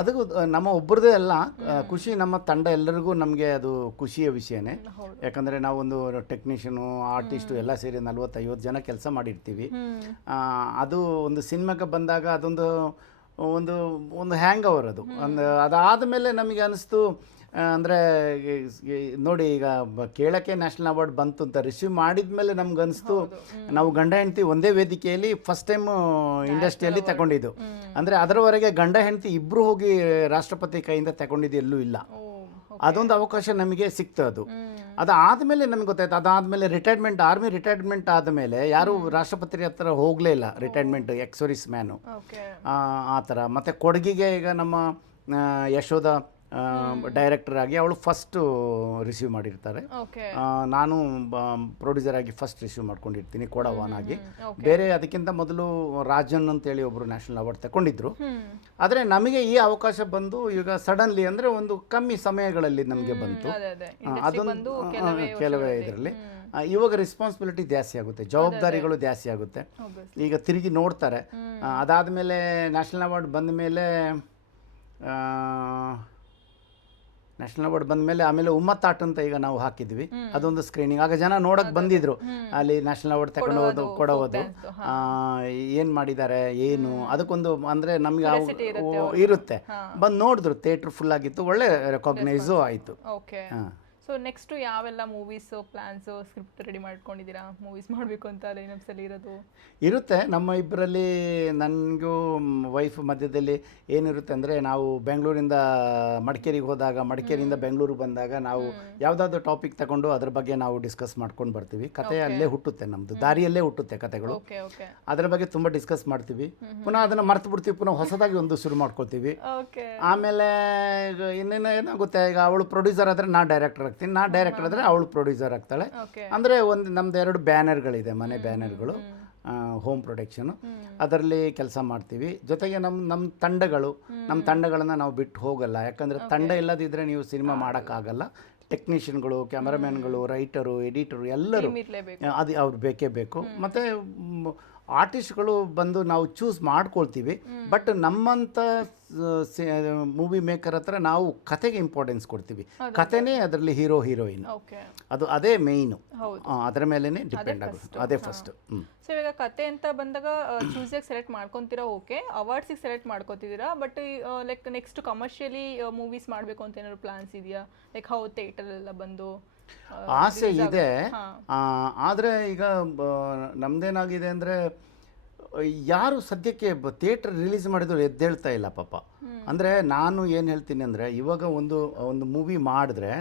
ಅದು ನಮ್ಮ ಒಬ್ಬರದೇ ಅಲ್ಲ ಖುಷಿ, ನಮ್ಮ ತಂಡ ಎಲ್ಲರಿಗೂ ನಮಗೆ ಅದು ಖುಷಿಯ ವಿಷಯನೇ. ಯಾಕಂದರೆ ನಾವೊಂದು ಟೆಕ್ನಿಷಿಯನು, ಆರ್ಟಿಸ್ಟು ಎಲ್ಲ ಸೇರಿ 40-50 ಜನ ಕೆಲಸ ಮಾಡಿರ್ತೀವಿ. ಅದು ಒಂದು ಸಿನಿಮಾಗೆ ಬಂದಾಗ ಅದೊಂದು ಒಂದು ಒಂದು ಹ್ಯಾಂಗ್ ಓವರ್ ಅದು. ಅದಾದ ಮೇಲೆ ನಮಗೆ ಅನಿಸ್ತು, ಅಂದರೆ ನೋಡಿ ಈಗ ಕೇಳಕ್ಕೆ ನ್ಯಾಷನಲ್ ಅವಾರ್ಡ್ ಬಂತು ಅಂತ ರಿಸೀವ್ ಮಾಡಿದ ಮೇಲೆ ನಮ್ಗೆ ಅನಿಸ್ತು, ನಾವು ಗಂಡ ಹೆಂಡತಿ ಒಂದೇ ವೇದಿಕೆಯಲ್ಲಿ ಫಸ್ಟ್ ಟೈಮ್ ಇಂಡಸ್ಟ್ರಿಯಲ್ಲಿ ತಗೊಂಡಿದ್ದು. ಅಂದರೆ ಅದರವರೆಗೆ ಗಂಡ ಹೆಂಡತಿ ಇಬ್ಬರು ಹೋಗಿ ರಾಷ್ಟ್ರಪತಿ ಕೈಯಿಂದ ತಗೊಂಡಿದ್ದು ಎಲ್ಲೂ ಇಲ್ಲ. ಅದೊಂದು ಅವಕಾಶ ನಮಗೆ ಸಿಕ್ತು. ಅದಾದಮೇಲೆ ನಮ್ಗೆ ಗೊತ್ತಾಯ್ತು. ಅದಾದಮೇಲೆ ಆರ್ಮಿ ರಿಟೈರ್ಮೆಂಟ್ ಆದಮೇಲೆ ಯಾರು ರಾಷ್ಟ್ರಪತಿ ಹತ್ರ ಹೋಗಲೇ ಇಲ್ಲ, ರಿಟೈರ್ಮೆಂಟ್ ಎಕ್ಸರ್ವಿಸ್ ಮ್ಯಾನು ಆ ಥರ. ಮತ್ತು ಕೊಡಗಿಗೆ ಈಗ ನಮ್ಮ ಯಶೋಧ ಡೈರೆಕ್ಟರ್ ಆಗಿ ಅವಳು ಫಸ್ಟ್ ರಿಸೀವ್ ಮಾಡಿರ್ತಾರೆ. ನಾನು ಪ್ರೊಡ್ಯೂಸರ್ ಆಗಿ ಫಸ್ಟ್ ರಿಸೀವ್ ಮಾಡ್ಕೊಂಡಿರ್ತೀನಿ ಕೊಡವನ್ ಆಗಿ. ಬೇರೆ ಅದಕ್ಕಿಂತ ಮೊದಲು ರಾಜನ್ ಅಂತೇಳಿ ಒಬ್ಬರು ನ್ಯಾಷನಲ್ ಅವಾರ್ಡ್ ತಗೊಂಡಿದ್ರು. ಆದರೆ ನಮಗೆ ಈ ಅವಕಾಶ ಬಂದು ಈಗ ಸಡನ್ಲಿ, ಅಂದರೆ ಒಂದು ಕಮ್ಮಿ ಸಮಯಗಳಲ್ಲಿ ನಮಗೆ ಬಂತು. ಅದೊಂದು ಕೆಲವೇ ಇದರಲ್ಲಿ ಇವಾಗ ರೆಸ್ಪಾನ್ಸಿಬಿಲಿಟಿ ಜಾಸ್ತಿ ಆಗುತ್ತೆ, ಜವಾಬ್ದಾರಿಗಳು ಜಾಸ್ತಿ ಆಗುತ್ತೆ. ಈಗ ತಿರುಗಿ ನೋಡ್ತಾರೆ. ಅದಾದಮೇಲೆ ನ್ಯಾಷನಲ್ ಅವಾರ್ಡ್ ಬಂದ ಮೇಲೆ ಆಮೇಲೆ ಉಮ್ಮತ್ತಾಟ್ ಅಂತ ಈಗ ನಾವು ಹಾಕಿದ್ವಿ. ಅದೊಂದು ಸ್ಕ್ರೀನಿಂಗ್. ಆಗ ಜನ ನೋಡಕ್ ಬಂದಿದ್ರು, ಅಲ್ಲಿ ನ್ಯಾಷನಲ್ ಅವಾರ್ಡ್ ತಗೊಂಡು ಕೊಡೋದು ಏನ್ ಮಾಡಿದ್ದಾರೆ ಏನು, ಅದಕ್ಕೊಂದು ಅಂದ್ರೆ ನಮ್ಗೆ ಇರುತ್ತೆ. ಬಂದು ನೋಡಿದ್ರು, ಥಿಯೇಟರ್ ಫುಲ್ ಆಗಿತ್ತು, ಒಳ್ಳೆ ರೆಕಾಗ್ನೈಸು ಆಯಿತು. ಸೊ ನೆಕ್ಸ್ಟ್ ಯಾವೆಲ್ಲ ಮೂವೀಸ್ ಪ್ಲಾನ್ಸ್, ಸ್ಕ್ರಿಪ್ಟ್ ರೆಡಿ ಮಾಡ್ಕೊಂಡಿದ್ದೀರಾ? ಮೂವೀಸ್ ಮಾಡಬೇಕು ಅಂತ ಲೈನಪ್ಸಲ್ಲಿ ಇರುತ್ತೆ. ನಮ್ಮ ಇಬ್ಬರಲ್ಲಿ, ನನಗೂ ವೈಫ್ ಮಧ್ಯದಲ್ಲಿ ಏನಿರುತ್ತೆ ಅಂದರೆ, ನಾವು ಬೆಂಗಳೂರಿಂದ ಮಡಿಕೇರಿಗೆ ಹೋದಾಗ, ಮಡಿಕೇರಿಯಿಂದ ಬೆಂಗಳೂರು ಬಂದಾಗ ನಾವು ಯಾವುದಾದ್ರೂ ಟಾಪಿಕ್ ತಗೊಂಡು ಅದ್ರ ಬಗ್ಗೆ ನಾವು ಡಿಸ್ಕಸ್ ಮಾಡ್ಕೊಂಡು ಬರ್ತೀವಿ. ಕತೆ ಅಲ್ಲೇ ಹುಟ್ಟುತ್ತೆ, ನಮ್ಮದು ದಾರಿಯಲ್ಲೇ ಹುಟ್ಟುತ್ತೆ ಕತೆಗಳು. ಅದರ ಬಗ್ಗೆ ತುಂಬ ಡಿಸ್ಕಸ್ ಮಾಡ್ತೀವಿ. ಪುನಃ ಅದನ್ನು ಮರ್ತು ಬಿಡ್ತೀವಿ, ಪುನಃ ಹೊಸದಾಗಿ ಒಂದು ಶುರು ಮಾಡ್ಕೊಳ್ತೀವಿ. ಆಮೇಲೆ ಇನ್ನೇನು ಏನಾಗುತ್ತೆ, ಈಗ ಅವಳು ಪ್ರೊಡ್ಯೂಸರ್ ಆದರೆ ನಾ ಡೈರೆಕ್ಟರ್ ಆಗ್ತೀನಿ, ನಾ ಡೈರೆಕ್ಟರ್ ಆದರೆ ಅವಳು ಪ್ರೊಡ್ಯೂಸರ್ ಆಗ್ತಾಳೆ. ಅಂದರೆ ನಮ್ದು 2 ಬ್ಯಾನರ್ಗಳಿದೆ, ಮನೆ ಬ್ಯಾನರ್ಗಳು, ಹೋಮ್ ಪ್ರೊಡಕ್ಷನು. ಅದರಲ್ಲಿ ಕೆಲಸ ಮಾಡ್ತೀವಿ. ಜೊತೆಗೆ ನಮ್ಮ ತಂಡಗಳನ್ನು ನಾವು ಬಿಟ್ಟು ಹೋಗಲ್ಲ. ಯಾಕಂದರೆ ತಂಡ ಇಲ್ಲದಿದ್ದರೆ ನೀವು ಸಿನಿಮಾ ಮಾಡೋಕ್ಕಾಗಲ್ಲ. ಟೆಕ್ನಿಷಿಯನ್ಗಳು, ಕ್ಯಾಮರಾಮ್ಯಾನ್ಗಳು, ರೈಟರು, ಎಡಿಟರು ಎಲ್ಲರೂ ಅದು ಅವ್ರು ಬೇಕೇ ಬೇಕು. ಮತ್ತು ಆರ್ಟಿಸ್ಟ್ಗಳು ಬಂದು ನಾವು ಚೂಸ್ ಮಾಡ್ಕೊಳ್ತೀವಿ. ಬಟ್ ನಮ್ಮಂಥ ಮೂವಿ ಮೇಕರ್ ಹತ್ರ ನಾವು ಕತೆಗೆ ಇಂಪಾರ್ಟೆನ್ಸ್ ಕೊಡ್ತೀವಿ. ಕತೆನೇ ಅದರಲ್ಲಿ ಹೀರೋ ಹೀರೋಯಿನ್, ಅದೇ ಮೇಯ್ನು. ಅದರ ಮೇಲೇ ಡಿಪೆಂಡ್ ಆಗುತ್ತೆ, ಅದೇ ಫಸ್ಟ್. ಸೊ ಇವಾಗ ಕತೆ ಅಂತ ಬಂದಾಗ ಚೂಸಿಯಾಗಿ ಸೆಲೆಕ್ಟ್ ಮಾಡ್ಕೊತೀರಾ, ಓಕೆ. ಅವಾರ್ಡ್ಸಿಗೆ ಸೆಲೆಕ್ಟ್ ಮಾಡ್ಕೊತಿದ್ದೀರಾ, but like next commercially movies ಮಾಡಬೇಕು ಅಂತ ಏನಾದ್ರು ಪ್ಲಾನ್ಸ್ ಇದೆಯಾ? ಲೈಕ್ ಹೌದು ಥಿಯೇಟರೆಲ್ಲ ಬಂದು ಆಸೆ ಇದೆ. ಆದರೆ ಈಗ ನಮ್ದೇನಾಗಿದೆ ಅಂದರೆ, ಯಾರು ಸದ್ಯಕ್ಕೆ ಥಿಯೇಟರ್ ರಿಲೀಸ್ ಮಾಡಿದ್ರು ಎದ್ದೇಳ್ತಾ ಇಲ್ಲ ಪಾಪ. ಅಂದರೆ ನಾನು ಏನು ಹೇಳ್ತೀನಿ ಅಂದರೆ, ಇವಾಗ ಒಂದು ಮೂವಿ ಮಾಡಿದ್ರೆ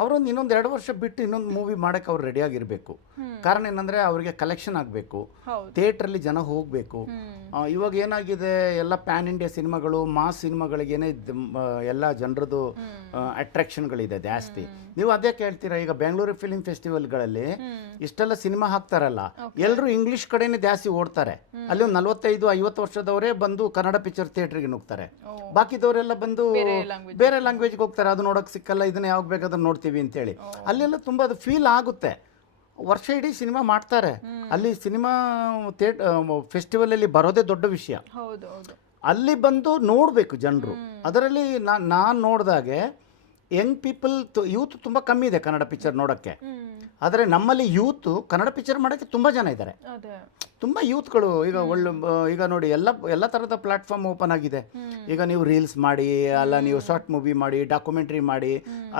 ಅವರೊಂದು ಇನ್ನೊಂದು 2 ವರ್ಷ ಬಿಟ್ಟು ಇನ್ನೊಂದು ಮೂವಿ ಮಾಡೋಕ್ಕೆ ಅವ್ರು ರೆಡಿಯಾಗಿರಬೇಕು. ಕಾರಣ ಏನಂದರೆ ಅವರಿಗೆ ಕಲೆಕ್ಷನ್ ಆಗಬೇಕು, ಹೌದು. ಥಿಯೇಟ್ರಲ್ಲಿ ಜನ ಹೋಗಬೇಕು. ಇವಾಗ ಏನಾಗಿದೆ, ಎಲ್ಲ ಪ್ಯಾನ್ ಇಂಡಿಯಾ ಸಿನಿಮಾಗಳು, ಮಾಸ್ ಸಿನಿಮಾಗಳಿಗೇನೆ ಎಲ್ಲ ಜನರದು ಅಟ್ರಾಕ್ಷನ್ಗಳಿದೆ ಜಾಸ್ತಿ. ನೀವು ಅದೇ ಕೇಳ್ತೀರಾ, ಈಗ ಬೆಂಗಳೂರು ಫಿಲ್ಮ್ ಫೆಸ್ಟಿವಲ್ಗಳಲ್ಲಿ ಇಷ್ಟೆಲ್ಲ ಸಿನಿಮಾ ಹಾಕ್ತಾರಲ್ಲ, ಎಲ್ಲರೂ ಇಂಗ್ಲೀಷ್ ಕಡೆನೇ ಜಾಸ್ತಿ ಓಡ್ತಾರೆ. ಅಲ್ಲಿ ಒಂದು 45-50 ವರ್ಷದವರೇ ಬಂದು ಕನ್ನಡ ಪಿಕ್ಚರ್ ಥಿಯೇಟ್ರಿಗೆ ನುಗ್ತಾರೆ. ಬಾಕಿದವರೆಲ್ಲ ಬಂದು ಬೇರೆ ಲ್ಯಾಂಗ್ವೇಜ್ಗೆ ಹೋಗ್ತಾರೆ. ಅದು ನೋಡೋಕೆ ಸಿಕ್ಕಲ್ಲ, ಇದನ್ನ ಯಾವಾಗ ಬೇಕಾದ್ರೆ ನೋಡ್ತೀವಿ ಅಂತೇಳಿ. ಅಲ್ಲೆಲ್ಲ ತುಂಬ ಅದು ಫೀಲ್ ಆಗುತ್ತೆ. ವರ್ಷ ಇಡೀ ಸಿನಿಮಾ ಮಾಡ್ತಾರೆ ಅಲ್ಲಿ. ಸಿನಿಮಾ ಫೆಸ್ಟಿವಲಲ್ಲಿ ಬರೋದೇ ದೊಡ್ಡ ವಿಷಯ. ಅಲ್ಲಿ ಬಂದು ನೋಡಬೇಕು ಜನರು. ಅದರಲ್ಲಿ ನಾನು ನೋಡಿದಾಗೆ ಯಂಗ್ ಪೀಪಲ್, ಯೂತ್ ತುಂಬ ಕಮ್ಮಿ ಇದೆ ಕನ್ನಡ ಪಿಕ್ಚರ್ ನೋಡೋಕ್ಕೆ. ಆದರೆ ನಮ್ಮಲ್ಲಿ ಯೂತ್ ಕನ್ನಡ ಪಿಕ್ಚರ್ ಮಾಡೋಕ್ಕೆ ತುಂಬ ಜನ ಇದ್ದಾರೆ, ತುಂಬ ಯೂತ್ಗಳು. ಈಗ ಈಗ ನೋಡಿ, ಎಲ್ಲ ಥರದ ಪ್ಲಾಟ್ಫಾರ್ಮ್ ಓಪನ್ ಆಗಿದೆ. ಈಗ ನೀವು ರೀಲ್ಸ್ ಮಾಡಿ, ಅಲ್ಲ ನೀವು ಶಾರ್ಟ್ ಮೂವಿ ಮಾಡಿ, ಡಾಕ್ಯುಮೆಂಟ್ರಿ ಮಾಡಿ,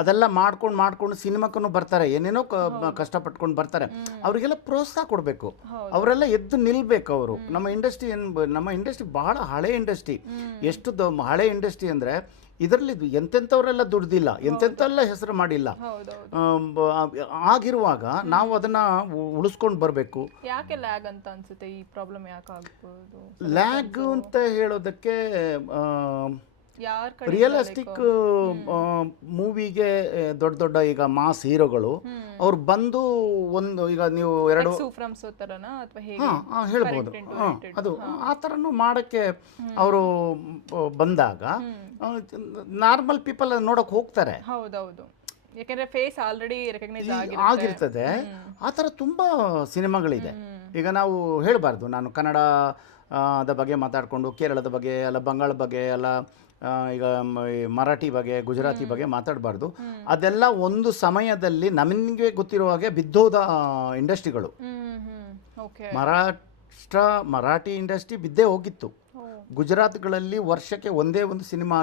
ಅದೆಲ್ಲ ಮಾಡ್ಕೊಂಡು ಸಿನಿಮಾಕ್ಕೂ ಬರ್ತಾರೆ. ಏನೇನೋ ಕಷ್ಟಪಟ್ಕೊಂಡು ಬರ್ತಾರೆ. ಅವರಿಗೆಲ್ಲ ಪ್ರೋತ್ಸಾಹ ಕೊಡಬೇಕು. ಅವರೆಲ್ಲ ಎದ್ದು ನಿಲ್ಬೇಕು. ಅವರು ನಮ್ಮ ಇಂಡಸ್ಟ್ರಿ ಬಹಳ ಹಳೆ ಇಂಡಸ್ಟ್ರಿ. ಎಷ್ಟು ಹಳೆ ಇಂಡಸ್ಟ್ರಿ ಅಂದರೆ ಇದರಲ್ಲಿ ಎಂತೆಂಥವರೆಲ್ಲ ದುಡ್ದಿಲ್ಲ, ಎಂತೆಂಥೆಲ್ಲ ಹೆಸರು ಮಾಡಿಲ್ಲ. ಆಗಿರುವಾಗ ನಾವು ಅದನ್ನ ಉಳಿಸ್ಕೊಂಡು ಬರಬೇಕು. ಯಾಕೆ ಲ್ಯಾಗ್ ಅಂತ ಅನ್ಸುತ್ತೆ? ಈ ಪ್ರಾಬ್ಲಮ್ ಯಾಕೆ ಆಗ್ಬೋದು? ಲ್ಯಾಗ್ ಅಂತ ಹೇಳೋದಕ್ಕೆ ರಿಯಲಿಸ್ಟಿಕ್ ಮೂವಿಗೆ ದೊಡ್ಡ ಈಗ ಮಾಸ್ ಹೀರೋಗಳು ಅವ್ರು ಬಂದು ಈಗ ನೀವು ಹೇಳ್ಬೋದು, ಅದು ಆ ಥರನೂ ಮಾಡೋಕ್ಕೆ ಅವರು ಬಂದಾಗ ನಾರ್ಮಲ್ ಪೀಪಲ್ ನೋಡೋಕೆ ಹೋಗ್ತಾರೆ. ಹೌದೌದು, ಯಾಕಂದ್ರೆ ಫೇಸ್ ಆಲ್ರೆಡಿ ರೆಕಗ್ನೈಸ್ ಆಗಿರ್ತದೆ. ಆ ಥರ ತುಂಬ ಸಿನಿಮಾಗಳಿದೆ. ಈಗ ನಾವು ಹೇಳಬಾರ್ದು, ನಾನು ಕನ್ನಡ ಅದ ಬಗ್ಗೆ ಮಾತಾಡಿಕೊಂಡು ಕೇರಳದ ಬಗ್ಗೆ ಅಲ್ಲ, ಬಂಗಾಳ ಬಗ್ಗೆ ಅಲ್ಲ, ಈಗ ಮರಾಠಿ ಬಗ್ಗೆ, ಗುಜರಾತಿ ಬಗ್ಗೆ ಮಾತಾಡಬಾರ್ದು. ಅದೆಲ್ಲ ಒಂದು ಸಮಯದಲ್ಲಿ ನಮಗೆ ಗೊತ್ತಿರುವ ಹಾಗೆ ಬಿದ್ದೋದ ಇಂಡಸ್ಟ್ರಿಗಳು. ಮರಾಠಿ ಇಂಡಸ್ಟ್ರಿ ಬಿದ್ದೇ ಹೋಗಿತ್ತು. ಗುಜರಾತ್ಗಳಲ್ಲಿ ವರ್ಷಕ್ಕೆ ಒಂದೇ ಒಂದು ಸಿನಿಮಾ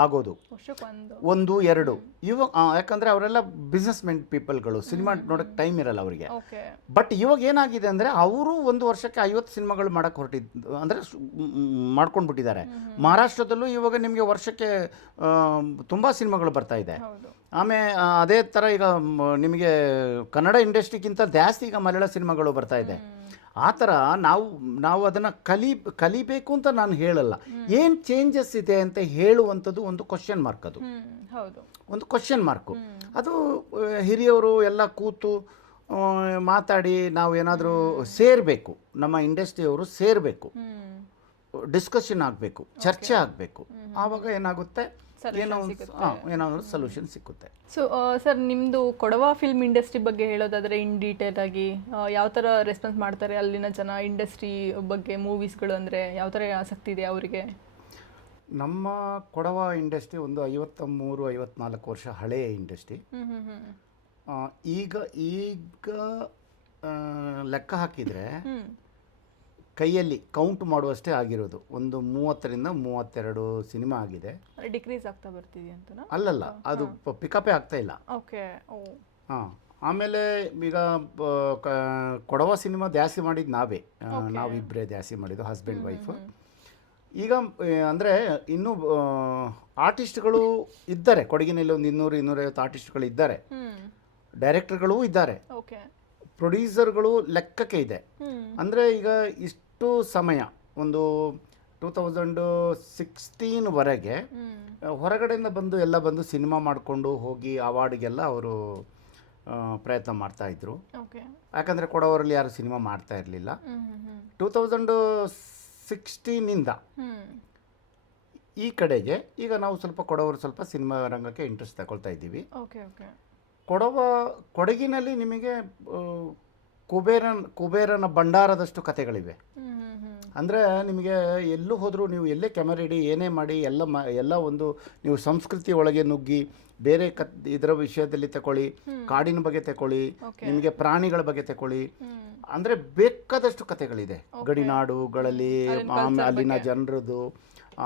ಆಗೋದು 1-2. ಯಾಕಂದರೆ ಅವರೆಲ್ಲ ಬಿಸ್ನೆಸ್ ಮೆನ್ ಪೀಪಲ್ಗಳು, ಸಿನಿಮಾ ನೋಡೋಕ್ಕೆ ಟೈಮ್ ಇರಲ್ಲ ಅವರಿಗೆ. ಬಟ್ ಇವಾಗ ಏನಾಗಿದೆ ಅಂದರೆ ಅವರು ಒಂದು ವರ್ಷಕ್ಕೆ 50 ಸಿನಿಮಾಗಳು ಮಾಡೋಕ್ಕೆ ಅಂದರೆ ಮಾಡ್ಕೊಂಡು ಬಿಟ್ಟಿದ್ದಾರೆ. ಮಹಾರಾಷ್ಟ್ರದಲ್ಲೂ ಇವಾಗ ನಿಮಗೆ ವರ್ಷಕ್ಕೆ ತುಂಬ ಸಿನಿಮಾಗಳು ಬರ್ತಾ ಇದೆ. ಆಮೇಲೆ ಅದೇ ಥರ ಈಗ ನಿಮಗೆ ಕನ್ನಡ ಇಂಡಸ್ಟ್ರಿಗಿಂತ ಜಾಸ್ತಿ ಈಗ ಮಲಯಾಳ ಸಿನಿಮಾಗಳು ಬರ್ತಾ ಇದೆ. ಆ ಥರ ನಾವು ಅದನ್ನು ಕಲಿಬೇಕು ಅಂತ ನಾನು ಹೇಳಲ್ಲ. ಏನು ಚೇಂಜಸ್ ಇದೆ ಅಂತ ಹೇಳುವಂಥದ್ದು ಒಂದು ಕ್ವಶನ್ ಮಾರ್ಕ್. ಅದು ಒಂದು ಕ್ವಶನ್ ಮಾರ್ಕು. ಅದು ಹಿರಿಯವರು ಎಲ್ಲ ಕೂತು ಮಾತಾಡಿ ನಾವು ಏನಾದರೂ ಸೇರಬೇಕು, ನಮ್ಮ ಇಂಡಸ್ಟ್ರಿಯವರು ಸೇರಬೇಕು, ಡಿಸ್ಕಷನ್ ಆಗಬೇಕು, ಚರ್ಚೆ ಆಗಬೇಕು. ಆವಾಗ ಏನಾಗುತ್ತೆ, ಏನಾದರೂ ಸೊಲ್ಯೂಷನ್ ಸಿಕ್ಕುತ್ತೆ. ಸೊ ಸರ್, ನಿಮ್ಮದು ಕೊಡವ ಫಿಲ್ಮ್ ಇಂಡಸ್ಟ್ರಿ ಬಗ್ಗೆ ಹೇಳೋದಾದರೆ ಇನ್ ಡೀಟೇಲ್ ಆಗಿ ಯಾವ ಥರ ರೆಸ್ಪಾನ್ಸ್ ಮಾಡ್ತಾರೆ ಅಲ್ಲಿನ ಜನ ಇಂಡಸ್ಟ್ರಿ ಬಗ್ಗೆ? ಮೂವೀಸ್ಗಳು ಅಂದರೆ ಯಾವ ಥರ ಆಸಕ್ತಿ ಇದೆ ಅವರಿಗೆ? ನಮ್ಮ ಕೊಡವ ಇಂಡಸ್ಟ್ರಿ ಒಂದು 53-54 ವರ್ಷ ಹಳೆಯ ಇಂಡಸ್ಟ್ರಿ. ಈಗ ಲೆಕ್ಕ ಹಾಕಿದರೆ ಕೈಯಲ್ಲಿ ಕೌಂಟ್ ಮಾಡುವಷ್ಟೇ ಆಗಿರೋದು. ಒಂದು 30-32 ಸಿನಿಮಾ ಆಗಿದೆ. ಡಿಕ್ರೀಸ್ ಆಗ್ತಾ ಬರ್ತಿದೆ ಅಂತನಾ? ಅಲ್ಲಲ್ಲ, ಅದು ಪಿಕಪೇ ಆಗ್ತಾ ಇಲ್ಲ. ಆಮೇಲೆ ಈಗ ಕೊಡವ ಸಿನಿಮಾ ಜಾಸ್ತಿ ಮಾಡಿದ್ದು ನಾವಿಬ್ಬರೇ ಜಾಸ್ತಿ ಮಾಡಿದ್ದು, ಹಸ್ಬೆಂಡ್ ವೈಫ್. ಈಗ ಅಂದರೆ ಇನ್ನೂ ಆರ್ಟಿಸ್ಟ್ಗಳು ಇದ್ದಾರೆ ಕೊಡಗಿನಲ್ಲಿ, ಒಂದು 200-250 ಆರ್ಟಿಸ್ಟ್ಗಳು ಇದ್ದಾರೆ. ಡೈರೆಕ್ಟರ್ಗಳೂ ಇದ್ದಾರೆ, ಪ್ರೊಡ್ಯೂಸರ್ಗಳು ಲೆಕ್ಕಕ್ಕೆ ಇದೆ. ಅಂದರೆ ಈಗ ಇಷ್ಟು ಸಮಯ ಒಂದು 2016ವರೆಗೆ ಹೊರಗಡೆಯಿಂದ ಬಂದು ಸಿನಿಮಾ ಮಾಡಿಕೊಂಡು ಹೋಗಿ ಅವಾರ್ಡ್ಗೆಲ್ಲ ಅವರು ಪ್ರಯತ್ನ ಮಾಡ್ತಾಯಿದ್ರು. ಯಾಕಂದರೆ ಕೊಡವರಲ್ಲಿ ಯಾರು ಸಿನಿಮಾ ಮಾಡ್ತಾ ಇರಲಿಲ್ಲ. 2016ಇಂದ ಈ ಕಡೆಗೆ ಈಗ ನಾವು ಸ್ವಲ್ಪ ಸಿನಿಮಾ ರಂಗಕ್ಕೆ ಇಂಟ್ರೆಸ್ಟ್ ತಗೊಳ್ತಾ ಇದ್ದೀವಿ. ಕೊಡಗಿನಲ್ಲಿ ನಿಮಗೆ ಕುಬೇರನ ಭಂಡಾರದಷ್ಟು ಕಥೆಗಳಿವೆ. ಅಂದರೆ ನಿಮಗೆ ಎಲ್ಲೂ ಹೋದರೂ ನೀವು ಎಲ್ಲೇ ಕ್ಯಾಮರಾ ಇಡಿ, ಏನೇ ಮಾಡಿ, ಎಲ್ಲ ಒಂದು ನೀವು ಸಂಸ್ಕೃತಿ ಒಳಗೆ ನುಗ್ಗಿ ಬೇರೆ ಇದರ ವಿಷಯದಲ್ಲಿ ತಗೊಳ್ಳಿ, ಕಾಡಿನ ಬಗ್ಗೆ ತಗೊಳ್ಳಿ, ನಿಮಗೆ ಪ್ರಾಣಿಗಳ ಬಗ್ಗೆ ತಗೊಳ್ಳಿ, ಅಂದರೆ ಬೇಕಾದಷ್ಟು ಕಥೆಗಳಿದೆ ಗಡಿನಾಡುಗಳಲ್ಲಿ. ಅಲ್ಲಿನ ಜನರದ್ದು,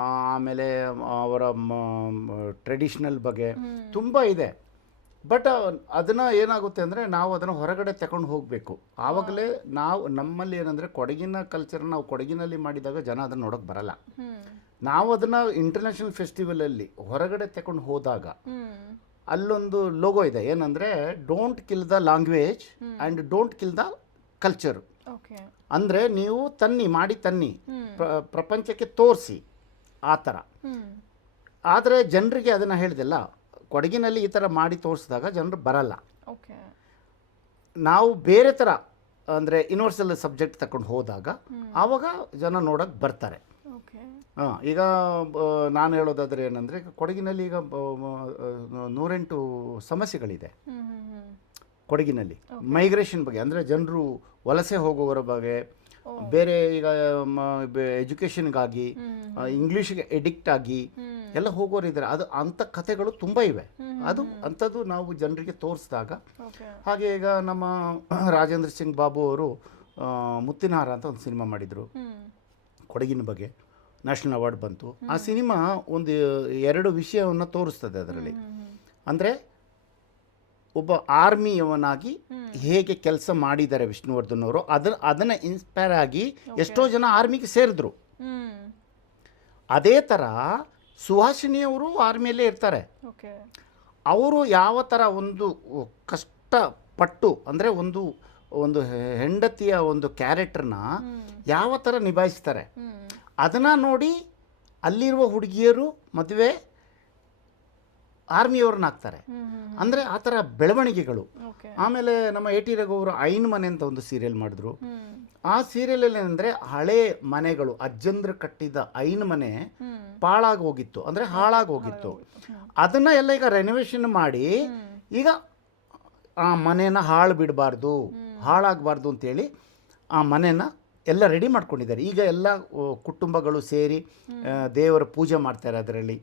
ಆಮೇಲೆ ಅವರ ಟ್ರೆಡಿಷ್ನಲ್ ಬಗ್ಗೆ ತುಂಬ ಇದೆ. ಬಟ್ ಅದನ್ನು ಏನಾಗುತ್ತೆ ಅಂದರೆ ನಾವು ಅದನ್ನು ಹೊರಗಡೆ ತಗೊಂಡು ಹೋಗಬೇಕು. ಆವಾಗಲೇ ನಮ್ಮಲ್ಲಿ ಏನಂದರೆ ಕೊಡಗಿನ ಕಲ್ಚರ್ ನಾವು ಕೊಡಗಿನಲ್ಲಿ ಮಾಡಿದಾಗ ಜನ ಅದನ್ನು ನೋಡೋಕೆ ಬರಲ್ಲ. ನಾವು ಅದನ್ನು ಇಂಟರ್ನ್ಯಾಷನಲ್ ಫೆಸ್ಟಿವಲಲ್ಲಿ ಹೊರಗಡೆ ತಗೊಂಡು ಹೋದಾಗ ಅಲ್ಲೊಂದು ಲೋಗೋ ಇದೆ, ಏನಂದರೆ don't kill the language and don't kill the culture. Okay. ಅಂದರೆ ನೀವು ಮಾಡಿ ತನ್ನಿ ಪ್ರಪಂಚಕ್ಕೆ ತೋರಿಸಿ ಆ ಥರ. ಆದರೆ ಜನರಿಗೆ ಅದನ್ನು ಹೇಳಿದೆಲ್ಲ, ಕೊಡಗಿನಲ್ಲಿ ಈ ಥರ ಮಾಡಿ ತೋರಿಸಿದಾಗ ಜನರು ಬರಲ್ಲ. ಓಕೆ. ನಾವು ಬೇರೆ ಥರ ಅಂದರೆ ಯೂನಿವರ್ಸಲ್ ಸಬ್ಜೆಕ್ಟ್ ತಗೊಂಡು ಹೋದಾಗ ಆವಾಗ ಜನ ನೋಡೋಕ್ಕೆ ಬರ್ತಾರೆ. ಈಗ ನಾನು ಹೇಳೋದಾದರೆ ಏನಂದರೆ, ಕೊಡಗಿನಲ್ಲಿ ಈಗ 108 ಸಮಸ್ಯೆಗಳಿದೆ ಕೊಡಗಿನಲ್ಲಿ ಮೈಗ್ರೇಷನ್ ಬಗ್ಗೆ. ಅಂದರೆ ಜನರು ವಲಸೆ ಹೋಗುವವರ ಬಗ್ಗೆ, ಬೇರೆ ಈಗ ಎಜುಕೇಷನ್ಗಾಗಿ ಇಂಗ್ಲೀಷ್ಗೆ ಎಡಿಕ್ಟ್ ಆಗಿ ಎಲ್ಲ ಹೋಗೋರಿದ್ದಾರೆ. ಅದು ಅಂಥ ಕಥೆಗಳು ತುಂಬ ಇವೆ. ಅಂಥದ್ದು ನಾವು ಜನರಿಗೆ ತೋರಿಸಿದಾಗ, ಹಾಗೆ ಈಗ ನಮ್ಮ ರಾಜೇಂದ್ರ ಸಿಂಗ್ ಬಾಬು ಅವರು ಮುತ್ತಿನಹಾರ ಅಂತ ಒಂದು ಸಿನಿಮಾ ಮಾಡಿದರು ಕೊಡಗಿನ ಬಗ್ಗೆ, ನ್ಯಾಷನಲ್ ಅವಾರ್ಡ್ ಬಂತು. ಆ ಸಿನಿಮಾ ಒಂದು 2 ವಿಷಯವನ್ನು ತೋರಿಸ್ತದೆ ಅದರಲ್ಲಿ. ಅಂದರೆ ಒಬ್ಬ ಆರ್ಮಿಯವನಾಗಿ ಹೇಗೆ ಕೆಲಸ ಮಾಡಿದ್ದಾರೆ ವಿಷ್ಣುವರ್ಧನ್ ಅವರು, ಅದನ್ನು ಇನ್ಸ್ಪೈರ್ ಆಗಿ ಎಷ್ಟೋ ಜನ ಆರ್ಮಿಗೆ ಸೇರಿದ್ರು. ಅದೇ ಥರ ಸುಹಾಸಿನಿಯವರು ಆರ್ಮಿಯಲ್ಲೇ ಇರ್ತಾರೆ. ಅವರು ಯಾವ ಥರ ಒಂದು ಕಷ್ಟಪಟ್ಟು, ಅಂದರೆ ಒಂದು ಹೆಂಡತಿಯ ಒಂದು ಕ್ಯಾರೆಕ್ಟರ್ನ ಯಾವ ಥರ ನಿಭಾಯಿಸ್ತಾರೆ ಅದನ್ನು ನೋಡಿ ಅಲ್ಲಿರುವ ಹುಡುಗಿಯರು ಮದುವೆ ಆರ್ಮಿಯವ್ರನ್ನ ಹಾಕ್ತಾರೆ. ಅಂದರೆ ಆ ಥರ ಬೆಳವಣಿಗೆಗಳು. ಆಮೇಲೆ ನಮ್ಮ AT ರಘು ಅವರು ಐನ್ ಮನೆ ಅಂತ ಒಂದು ಸೀರಿಯಲ್ ಮಾಡಿದ್ರು. ಆ ಸೀರಿಯಲಲ್ಲಿ ಏನಂದರೆ, ಹಳೆ ಮನೆಗಳು, ಅಜ್ಜಂದ್ರ ಕಟ್ಟಿದ ಐನ್ ಮನೆ ಪಾಳಾಗಿ ಹೋಗಿತ್ತು, ಅಂದರೆ ಹಾಳಾಗಿ ಹೋಗಿತ್ತು. ಅದನ್ನು ಎಲ್ಲ ಈಗ ರೆನೋವೇಷನ್ ಮಾಡಿ ಈಗ ಆ ಮನೇನ ಹಾಳು ಬಿಡಬಾರ್ದು, ಹಾಳಾಗಬಾರ್ದು ಅಂತೇಳಿ ಆ ಮನೇನ ಎಲ್ಲ ರೆಡಿ ಮಾಡ್ಕೊಂಡಿದ್ದಾರೆ. ಈಗ ಎಲ್ಲ ಕುಟುಂಬಗಳು ಸೇರಿ ದೇವರ ಪೂಜೆ ಮಾಡ್ತಾರೆ. ಅದರಲ್ಲಿ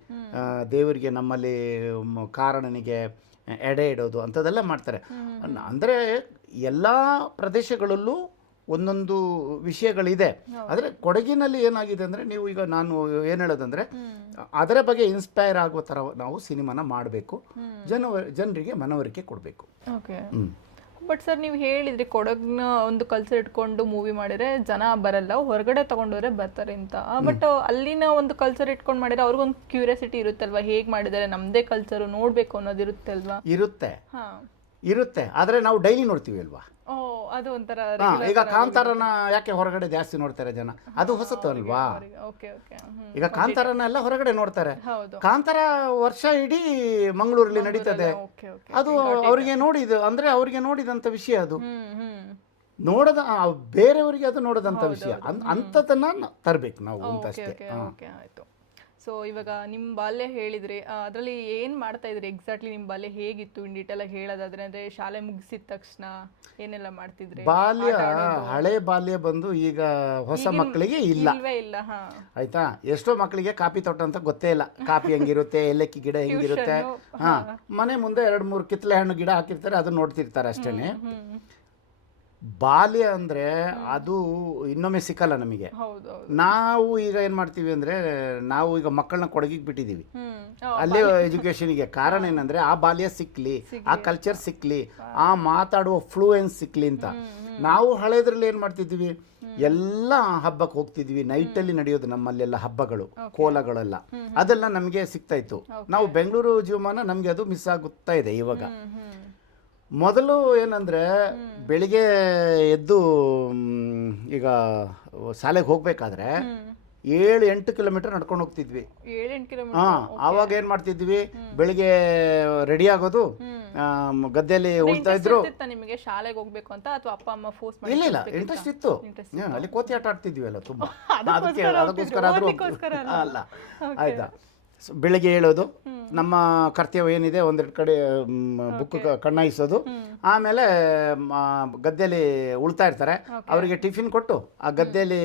ದೇವರಿಗೆ, ನಮ್ಮಲ್ಲಿ ಕಾರಣನಿಗೆ ಎಡೆ ಇಡೋದು ಅಂಥದ್ದೆಲ್ಲ ಮಾಡ್ತಾರೆ. ಅಂದರೆ ಎಲ್ಲ ಪ್ರದೇಶಗಳಲ್ಲೂ ಒಂದೊಂದು ವಿಷಯಗಳಿದೆ. ಆದರೆ ಕೊಡಗಿನಲ್ಲಿ ಏನಾಗಿದೆ ಅಂದರೆ, ನೀವು ಈಗ ನಾನು ಏನು ಹೇಳೋದಂದರೆ, ಅದರ ಬಗ್ಗೆ ಇನ್ಸ್ಪೈರ್ ಆಗೋ ಥರ ನಾವು ಸಿನಿಮಾನ ಮಾಡಬೇಕು, ಜನರಿಗೆ ಮನವರಿಕೆ ಕೊಡಬೇಕು. ಬಟ್ ಸರ್, ನೀವು ಹೇಳಿದ್ರಿ ಕೊಡಗಿನ ಒಂದು ಕಲ್ಚರ್ ಇಟ್ಕೊಂಡು ಮೂವಿ ಮಾಡಿದ್ರೆ ಜನ ಬರಲ್ಲ, ಹೊರಗಡೆ ತಗೊಂಡೋದ್ರೆ ಬರ್ತಾರೆ ಅಂತ. ಬಟ್ ಅಲ್ಲಿನ ಒಂದು ಕಲ್ಚರ್ ಇಟ್ಕೊಂಡು ಮಾಡಿದ್ರೆ ಅವ್ರಿಗೊಂದು ಕ್ಯೂರಿಯಾಸಿಟಿ ಇರುತ್ತಲ್ವಾ, ಹೇಗೆ ಮಾಡಿದ್ದಾರೆ, ನಮ್ಮದೇ ಕಲ್ಚರು ನೋಡಬೇಕು ಅನ್ನೋದು ಇರುತ್ತಲ್ವಾ? ಇರುತ್ತೆ. ಆದರೆ ನಾವು ಡೈಲಿ ನೋಡ್ತೀವಿ ಅಲ್ವಾ. ಅದು ಒಂಥರ ಈಗ ಕಾಂತಾರನ ಯಾಕೆ ಹೊರಗಡೆ ಜಾಸ್ತಿ ನೋಡ್ತಾರೆ ಜನ? ಅದು ಹೊಸತು ಅಲ್ವಾ. ಈಗ ಕಾಂತಾರನ ಎಲ್ಲ ಹೊರಗಡೆ ನೋಡ್ತಾರೆ. ಕಾಂತಾರ ವರ್ಷ ಇಡೀ ಮಂಗಳೂರಲ್ಲಿ ನಡೀತದೆ. ಅದು ಅವರಿಗೆ ನೋಡಿದಂಥ ವಿಷಯ. ಅದು ನೋಡದ ಬೇರೆಯವರಿಗೆ ಅದು ನೋಡದಂಥ ವಿಷಯ. ಅಂಥದನ್ನ ತರಬೇಕು ನಾವು ಅಂತ ಅಷ್ಟೇ. ಸೊ ಇವಾಗ ನಿಮ್ಮ ಬಾಲ್ಯ ಹೇಳಿದ್ರಿ, ಅದರಲ್ಲಿ ಏನು ಮಾಡ್ತಾ ಇದ್ರಿ ಎಕ್ಸಾಕ್ಟ್ಲಿ? ನಿಮ್ಮ ಬಾಲ್ಯ ಹೇಗಿತ್ತು ಇನ್ ಡೀಟೇಲ್ ಆಗಿ ಹೇಳೋದಾದ್ರೆ? ಅಂದರೆ ಶಾಲೆ ಮುಗಿಸಿದ ತಕ್ಷಣ ಏನೆಲ್ಲ ಮಾಡ್ತಿದ್ರಿ? ಬಾಲ್ಯ, ಹಳೆ ಬಾಲ್ಯ ಬಂದು ಈಗ ಹೊಸ ಮಕ್ಕಳಿಗೆ ಇಲ್ಲ. ಆಯ್ತಾ? ಎಷ್ಟೋ ಮಕ್ಕಳಿಗೆ ಕಾಫಿ ತೋಟ ಅಂತ ಗೊತ್ತೇ ಇಲ್ಲ. ಕಾಫಿ ಹೆಂಗಿರುತ್ತೆ, ಏಲಕ್ಕಿ ಗಿಡ ಹೆಂಗಿರುತ್ತೆ. ಮನೆ ಮುಂದೆ 2-3 ಕಿತ್ತಲೆ ಹಣ್ಣು ಗಿಡ ಹಾಕಿರ್ತಾರೆ, ಅದನ್ನ ನೋಡ್ತಿರ್ತಾರೆ ಅಷ್ಟೇನೆ. ಬಾಲ್ಯ ಅಂದರೆ ಅದು ಇನ್ನೊಮ್ಮೆ ಸಿಕ್ಕಲ್ಲ ನಮಗೆ. ನಾವು ಈಗ ಏನು ಮಾಡ್ತೀವಿ ಅಂದರೆ, ನಾವು ಈಗ ಮಕ್ಕಳನ್ನ ಕೊಡಗಿಗೆ ಬಿಟ್ಟಿದ್ದೀವಿ ಅಲ್ಲೇ ಎಜುಕೇಷನಿಗೆ. ಕಾರಣ ಏನಂದರೆ, ಆ ಬಾಲ್ಯ ಸಿಕ್ಕಲಿ, ಆ ಕಲ್ಚರ್ ಸಿಕ್ಕಲಿ, ಆ ಮಾತಾಡುವ ಫ್ಲೂಯೆನ್ಸ್ ಸಿಕ್ಕಲಿ ಅಂತ. ನಾವು ಹಳೇದ್ರಲ್ಲಿ ಏನು ಮಾಡ್ತಿದ್ವಿ, ಎಲ್ಲ ಹಬ್ಬಕ್ಕೆ ಹೋಗ್ತಿದ್ವಿ. ನೈಟಲ್ಲಿ ನಡೆಯೋದು ನಮ್ಮಲ್ಲೆಲ್ಲ ಹಬ್ಬಗಳು, ಕೋಲಗಳೆಲ್ಲ, ಅದೆಲ್ಲ ನಮಗೆ ಸಿಗ್ತಾ ಇತ್ತು. ನಾವು ಬೆಂಗಳೂರು ಜೀವಮಾನ ನಮಗೆ ಅದು ಮಿಸ್ ಆಗುತ್ತಾ ಇದೆ ಇವಾಗ. ಮೊದಲು ಏನಂದರೆ, ಬೆಳಿಗ್ಗೆ ಎದ್ದು ಈಗ ಶಾಲೆಗೆ ಹೋಗಬೇಕಾದ್ರೆ 7-8 ಕಿಲೋಮೀಟರ್ ನಡ್ಕೊಂಡು ಹೋಗ್ತಿದ್ವಿ. ಆವಾಗ ಏನು ಮಾಡ್ತಿದ್ವಿ, ಬೆಳಿಗ್ಗೆ ರೆಡಿ ಆಗೋದು, ಗದ್ದೆಯಲ್ಲಿ ಉಳ್ತಾ ಇದ್ರು. ನಿಮಗೆ ಶಾಲೆಗೆ ಹೋಗ್ಬೇಕು ಅಂತ ಅಥವಾ ಅಪ್ಪ ಅಮ್ಮ ಫೋರ್ಸ್ ಮಾಡಿ? ಇಲ್ಲ, ಇಂಟ್ರೆಸ್ಟ್ ಇತ್ತು. ಅಲ್ಲಿ ಕೋತಿ ಆಟ ಆಡ್ತಿದ್ವಿ ಅಲ್ಲ ತುಂಬ, ಅದಕ್ಕೋಸ್ಕರ ಆದರೂ ಅಲ್ಲ. ಆಯ್ತಾ? ಬೆಳಿಗ್ಗೆ ಹೇಳೋದು, ನಮ್ಮ ಕರ್ತವ್ಯ ಏನಿದೆ, 1-2 ಕಡೆ ಬುಕ್ ಕಣ್ಣಾಯಿಸೋದು. ಆಮೇಲೆ ಗದ್ದೆಯಲ್ಲಿ ಉಳ್ತಾ ಇರ್ತಾರೆ, ಅವರಿಗೆ ಟಿಫಿನ್ ಕೊಟ್ಟು, ಆ ಗದ್ದೆಯಲ್ಲಿ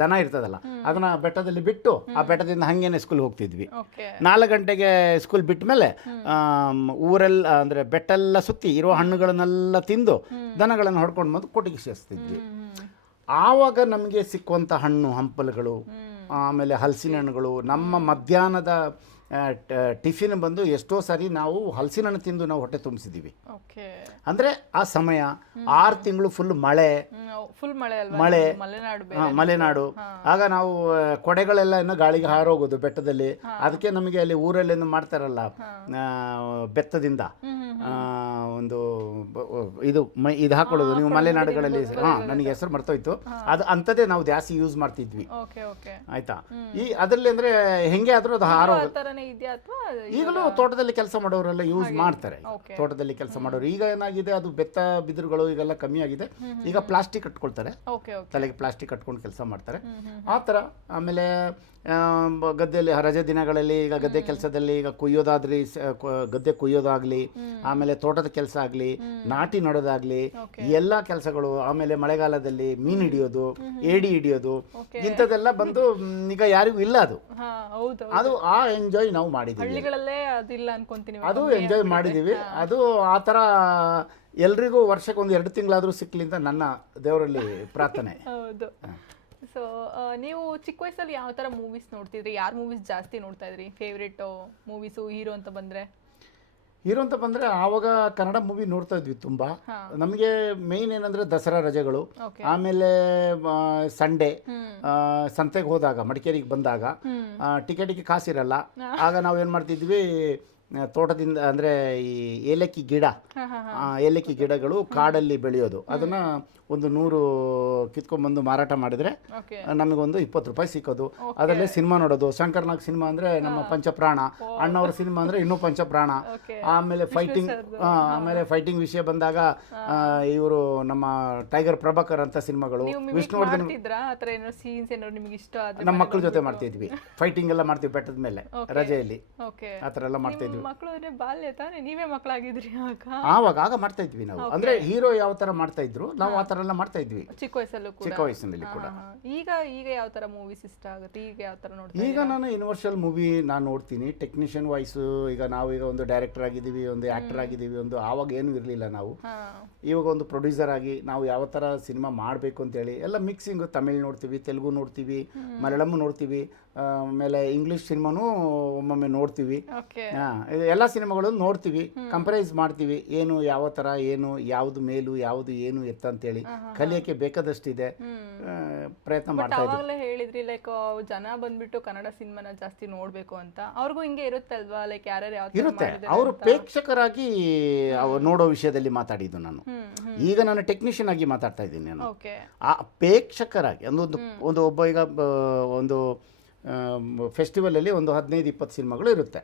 ದನ ಇರ್ತದಲ್ಲ ಅದನ್ನ ಬೆಟ್ಟದಲ್ಲಿ ಬಿಟ್ಟು, ಆ ಬೆಟ್ಟದಿಂದ ಹಂಗೇನೆ ಸ್ಕೂಲ್ ಹೋಗ್ತಿದ್ವಿ. 4 ಗಂಟೆಗೆ ಸ್ಕೂಲ್ ಬಿಟ್ಟ ಮೇಲೆ ಊರೆಲ್ಲ, ಅಂದರೆ ಬೆಟ್ಟೆಲ್ಲ ಸುತ್ತಿ ಇರೋ ಹಣ್ಣುಗಳನ್ನೆಲ್ಲ ತಿಂದು ದನಗಳನ್ನು ಹೊಡ್ಕೊಂಡು ಬಂದು ಕೊಟ್ಟಿಗೆ ಸೇರಿಸ್ತಿದ್ವಿ. ಆವಾಗ ನಮಗೆ ಸಿಕ್ಕುವಂಥ ಹಣ್ಣು ಹಂಪಲುಗಳು, ಆಮೇಲೆ ಹಲಸಿನ ಹಣ್ಣುಗಳು, ನಮ್ಮ ಮಧ್ಯಾಹ್ನದ ಟಿಫಿನ್ ಬಂದು ಎಷ್ಟೋ ಸಾರಿ ನಾವು ಹಲಸಿನ ಹಣ್ಣು ತಿಂದು ನಾವು ಹೊಟ್ಟೆ ತುಂಬಿಸಿದ್ದೀವಿ. ಓಕೆ. ಅಂದರೆ ಆ ಸಮಯ 6 ತಿಂಗಳು ಫುಲ್ ಮಳೆ, ಫುಲ್ ಮಳೆ ಅಲ್ವಾ? ಮಳೆ, ಮಲೆನಾಡು ಮಲೆನಾಡು. ಆಗ ನಾವು ಕೊಡೆಗಳೆಲ್ಲ ಇನ್ನು ಗಾಳಿಗೆ ಹಾರೋಗೋದು ಬೆಟ್ಟದಲ್ಲಿ. ಅದಕ್ಕೆ ನಮಗೆ ಅಲ್ಲಿ ಊರಲ್ಲಿ ಏನು ಮಾಡ್ತಾರಲ್ಲ ಬೆತ್ತದಿಂದ ಒಂದು ಇದು ಹಾಕೊಳ್ಳೋದು, ನೀವು ಮಲೆನಾಡುಗಳಲ್ಲಿ, ನನಗೆ ಹೆಸರು ಮರ್ತೋಯ್ತು, ಅದು ಅಂಥದ್ದೇ ನಾವು ಜಾಸ್ತಿ ಯೂಸ್ ಮಾಡ್ತಿದ್ವಿ. ಆಯ್ತಾ? ಅದರಲ್ಲಿ ಅಂದರೆ ಹೆಂಗೆ ಆದರೂ ಅದು ಹಾರೋ, ಈಗಲೂ ತೋಟದಲ್ಲಿ ಕೆಲಸ ಮಾಡೋರೆಲ್ಲ ಯೂಸ್ ಮಾಡ್ತಾರೆ. ತೋಟದಲ್ಲಿ ಕೆಲಸ ಮಾಡೋರು ಈಗ ಏನಾಗಿದೆ, ಅದು ಬೆತ್ತ ಬಿದಿರುಗಳು ಈಗೆಲ್ಲ ಕಮ್ಮಿ ಆಗಿದೆ. ಈಗ ಪ್ಲಾಸ್ಟಿಕ್ ಕಟ್ಕೊಳ್ತಾರೆ, ತಲೆಗೆ ಪ್ಲಾಸ್ಟಿಕ್ ಕಟ್ಕೊಂಡು ಕೆಲಸ ಮಾಡ್ತಾರೆ ಆ ಥರ. ಆಮೇಲೆ ಗದ್ದೆಯಲ್ಲಿ ರಜೆ ದಿನಗಳಲ್ಲಿ ಈಗ ಗದ್ದೆ ಕೆಲಸದಲ್ಲಿ ಈಗ ಕುಯ್ಯೋದಾದ್ರಿ, ಗದ್ದೆ ಕುಯ್ಯೋದಾಗ್ಲಿ, ಆಮೇಲೆ ತೋಟದ ಕೆಲಸ ಆಗಲಿ, ನಾಟಿ ನಡೋದಾಗ್ಲಿ, ಎಲ್ಲ ಕೆಲಸಗಳು. ಆಮೇಲೆ ಮಳೆಗಾಲದಲ್ಲಿ ಮೀನು ಹಿಡಿಯೋದು, ಏಡಿ ಹಿಡಿಯೋದು, ಇಂಥದ್ದೆಲ್ಲ ಬಂದು ಈಗ ಯಾರಿಗೂ ಇಲ್ಲ. ಅದು ಆ ಎಂಜಾಯ್ ನಾವು ಮಾಡಿದ್ದೀವಿ, ಅದು ಎಂಜಾಯ್ ಮಾಡಿದ್ದೀವಿ. ಅದು ಆ ಥರ ಎಲ್ರಿಗೂ ವರ್ಷಕ್ಕೆ ಒಂದು 2 ತಿಂಗಳಾದರೂ ಸಿಕ್ಕಲಿ ಅಂತ ನನ್ನ ದೇವರಲ್ಲಿ ಪ್ರಾರ್ಥನೆ. ಹೌದು. ಸೊ ನೀವು ಚಿಕ್ಕ ವಯಸ್ಸಲ್ಲಿ ಯಾವ ಥರ ಮೂವೀಸ್ ನೋಡ್ತಿದ್ರಿ? ಯಾರು ಮೂವೀಸ್ ಜಾಸ್ತಿ ನೋಡ್ತಾ ಇದ್ರಿ? ಫೇವ್ರೇಟ್ ಮೂವೀಸು, ಹೀರೋ ಅಂತ ಬಂದರೆ? ಹೀರೋ ಅಂತ ಬಂದರೆ ಆವಾಗ ಕನ್ನಡ ಮೂವಿ ನೋಡ್ತಾ ಇದ್ವಿ ತುಂಬ. ನಮಗೆ ಮೇಯ್ನ್ ಏನಂದರೆ ದಸರಾ ರಜೆಗಳು, ಆಮೇಲೆ ಸಂಡೇ ಸಂತೆಗೆ ಹೋದಾಗ, ಮಡಿಕೇರಿಗೆ ಬಂದಾಗ ಟಿಕೆಟಿಗೆ ಕಾಸಿರಲ್ಲ. ಆಗ ನಾವು ಏನು ಮಾಡ್ತಿದ್ವಿ, ತೋಟದಿಂದ ಅಂದರೆ ಈ ಏಲಕ್ಕಿ ಗಿಡ, ಏಲಕ್ಕಿ ಗಿಡಗಳು ಕಾಡಲ್ಲಿ ಬೆಳೆಯೋದು, ಅದನ್ನು ಒಂದು 100 ಕಿತ್ಕೊಂಡ್ಬಂದು ಮಾರಾಟ ಮಾಡಿದರೆ ನಮಗೊಂದು 20 ರೂಪಾಯಿ ಸಿಕ್ಕೋದು. ಅದರಲ್ಲೇ ಸಿನಿಮಾ ನೋಡೋದು. ಶಂಕರ್ನಾಗ್ ಸಿನಿಮಾ ಅಂದರೆ ನಮ್ಮ ಪಂಚಪ್ರಾಣ, ಅಣ್ಣವ್ರ ಸಿನಿಮಾ ಅಂದರೆ ಇನ್ನೂ ಪಂಚಪ್ರಾಣ. ಆಮೇಲೆ ಫೈಟಿಂಗ್ ವಿಷಯ ಬಂದಾಗ ಇವರು ನಮ್ಮ ಟೈಗರ್ ಪ್ರಭಾಕರ್ ಅಂತ ಸಿನಿಮಾಗಳು, ವಿಷ್ಣುವರ್ಧನ್. ನಮ್ಮ ಮಕ್ಕಳ ಜೊತೆ ಮಾಡ್ತಿದ್ವಿ, ಫೈಟಿಂಗ್ ಎಲ್ಲ ಮಾಡ್ತೀವಿ ಬೆಟ್ಟದ ಮೇಲೆ ರಜೆಯಲ್ಲಿ, ಆ ಥರ ಎಲ್ಲ ಮಾಡ್ತಿದ್ವಿ. ಆಗ ಮಾಡ್ತಾ ಇದ್ವಿ ನಾವು. ಅಂದ್ರೆ ಹೀರೋ ಯಾವ ತರ ಮಾಡ್ತಾ ಇದ್ರು, ನಾವು ಆ ತರ ಎಲ್ಲ ಮಾಡ್ತಾ ಇದ್ವಿ ಚಿಕ್ಕ ವಯಸ್ಸಿನಲ್ಲಿ ಕೂಡ. ಈಗ ಯಾವ ತರ ಮೂವೀಸ್ ಇಷ್ಟ ಆಗುತ್ತೆ? ಈಗ ಯಾವ ತರ ನೋಡ್ತೀವಿ? ಈಗ ನಾನು ಯೂನಿವರ್ಸಲ್ ಮೂವಿ ನಾನು ನೋಡ್ತೀನಿ. ಟೆಕ್ನಿಷಿಯನ್ ವಾಯ್ಸ್, ಈಗ ನಾವೀಗ ಒಂದು ಡೈರೆಕ್ಟರ್ ಆಗಿದ್ದೀವಿ, ಒಂದು ಆಕ್ಟರ್ ಆಗಿದ್ದೀವಿ, ಒಂದು ಆವಾಗ ಏನು ಇರಲಿಲ್ಲ ನಾವು. ಇವಾಗ ಒಂದು ಪ್ರೊಡ್ಯೂಸರ್ ಆಗಿ ನಾವು ಯಾವ ಥರ ಸಿನಿಮಾ ಮಾಡಬೇಕು ಅಂತೇಳಿ ಎಲ್ಲ ಮಿಕ್ಸಿಂಗ್. ತಮಿಳ್ ನೋಡ್ತೀವಿ, ತೆಲುಗು ನೋಡ್ತೀವಿ, ಮಲಯಾಳಂ ನೋಡ್ತೀವಿ, ಆಮೇಲೆ ಇಂಗ್ಲೀಷ್ ಸಿನಿಮಾನೂ ಒಮ್ಮೊಮ್ಮೆ ನೋಡ್ತೀವಿ. ಎಲ್ಲ ಸಿನಿಮಾಗಳನ್ನು ನೋಡ್ತೀವಿ, ಕಂಪರೈಸ್ ಮಾಡ್ತೀವಿ, ಏನು ಯಾವ ಥರ, ಏನು ಯಾವುದು ಮೇಲು ಯಾವುದು ಏನು ಎತ್ತ ಅಂತೇಳಿ ಕಲಿಯೋಕ್ಕೆ ಬೇಕಾದಷ್ಟಿದೆ, ಪ್ರಯತ್ನ ಮಾಡ್ತಾ ಇದ್ದೀವಿ. ಹೇಳಿದ್ರಿ ಲೈಕ್ ಜನ ಬಂದ್ಬಿಟ್ಟು ಕನ್ನಡ ಸಿನಿಮಾನ ಜಾಸ್ತಿ ನೋಡ್ಬೇಕು ಅಂತ, ಅವ್ರಿಗೂ ಹಿಂಗೆ ಇರುತ್ತಲ್ವಾ? ಲೈಕ್ ಯಾರ್ಯಾರು ಇರುತ್ತೆ, ಅವರು ಪ್ರೇಕ್ಷಕರಾಗಿ ನೋಡೋ ವಿಷಯದಲ್ಲಿ ಮಾತಾಡಿದ್ದು ನಾನು. ಈಗ ನಾನು ಟೆಕ್ನಿಷಿಯನ್ ಆಗಿ ಮಾತಾಡ್ತಾ ಇದ್ದೀನಿ ನಾನು. ಆ ಪ್ರೇಕ್ಷಕರಾಗಿ ಒಂದು ಒಬ್ಬ ಈಗ ಒಂದು ಫೆಸ್ಟಿವಲಲ್ಲಿ ಒಂದು 15-20 ಸಿನಿಮಾಗಳು ಇರುತ್ತೆ.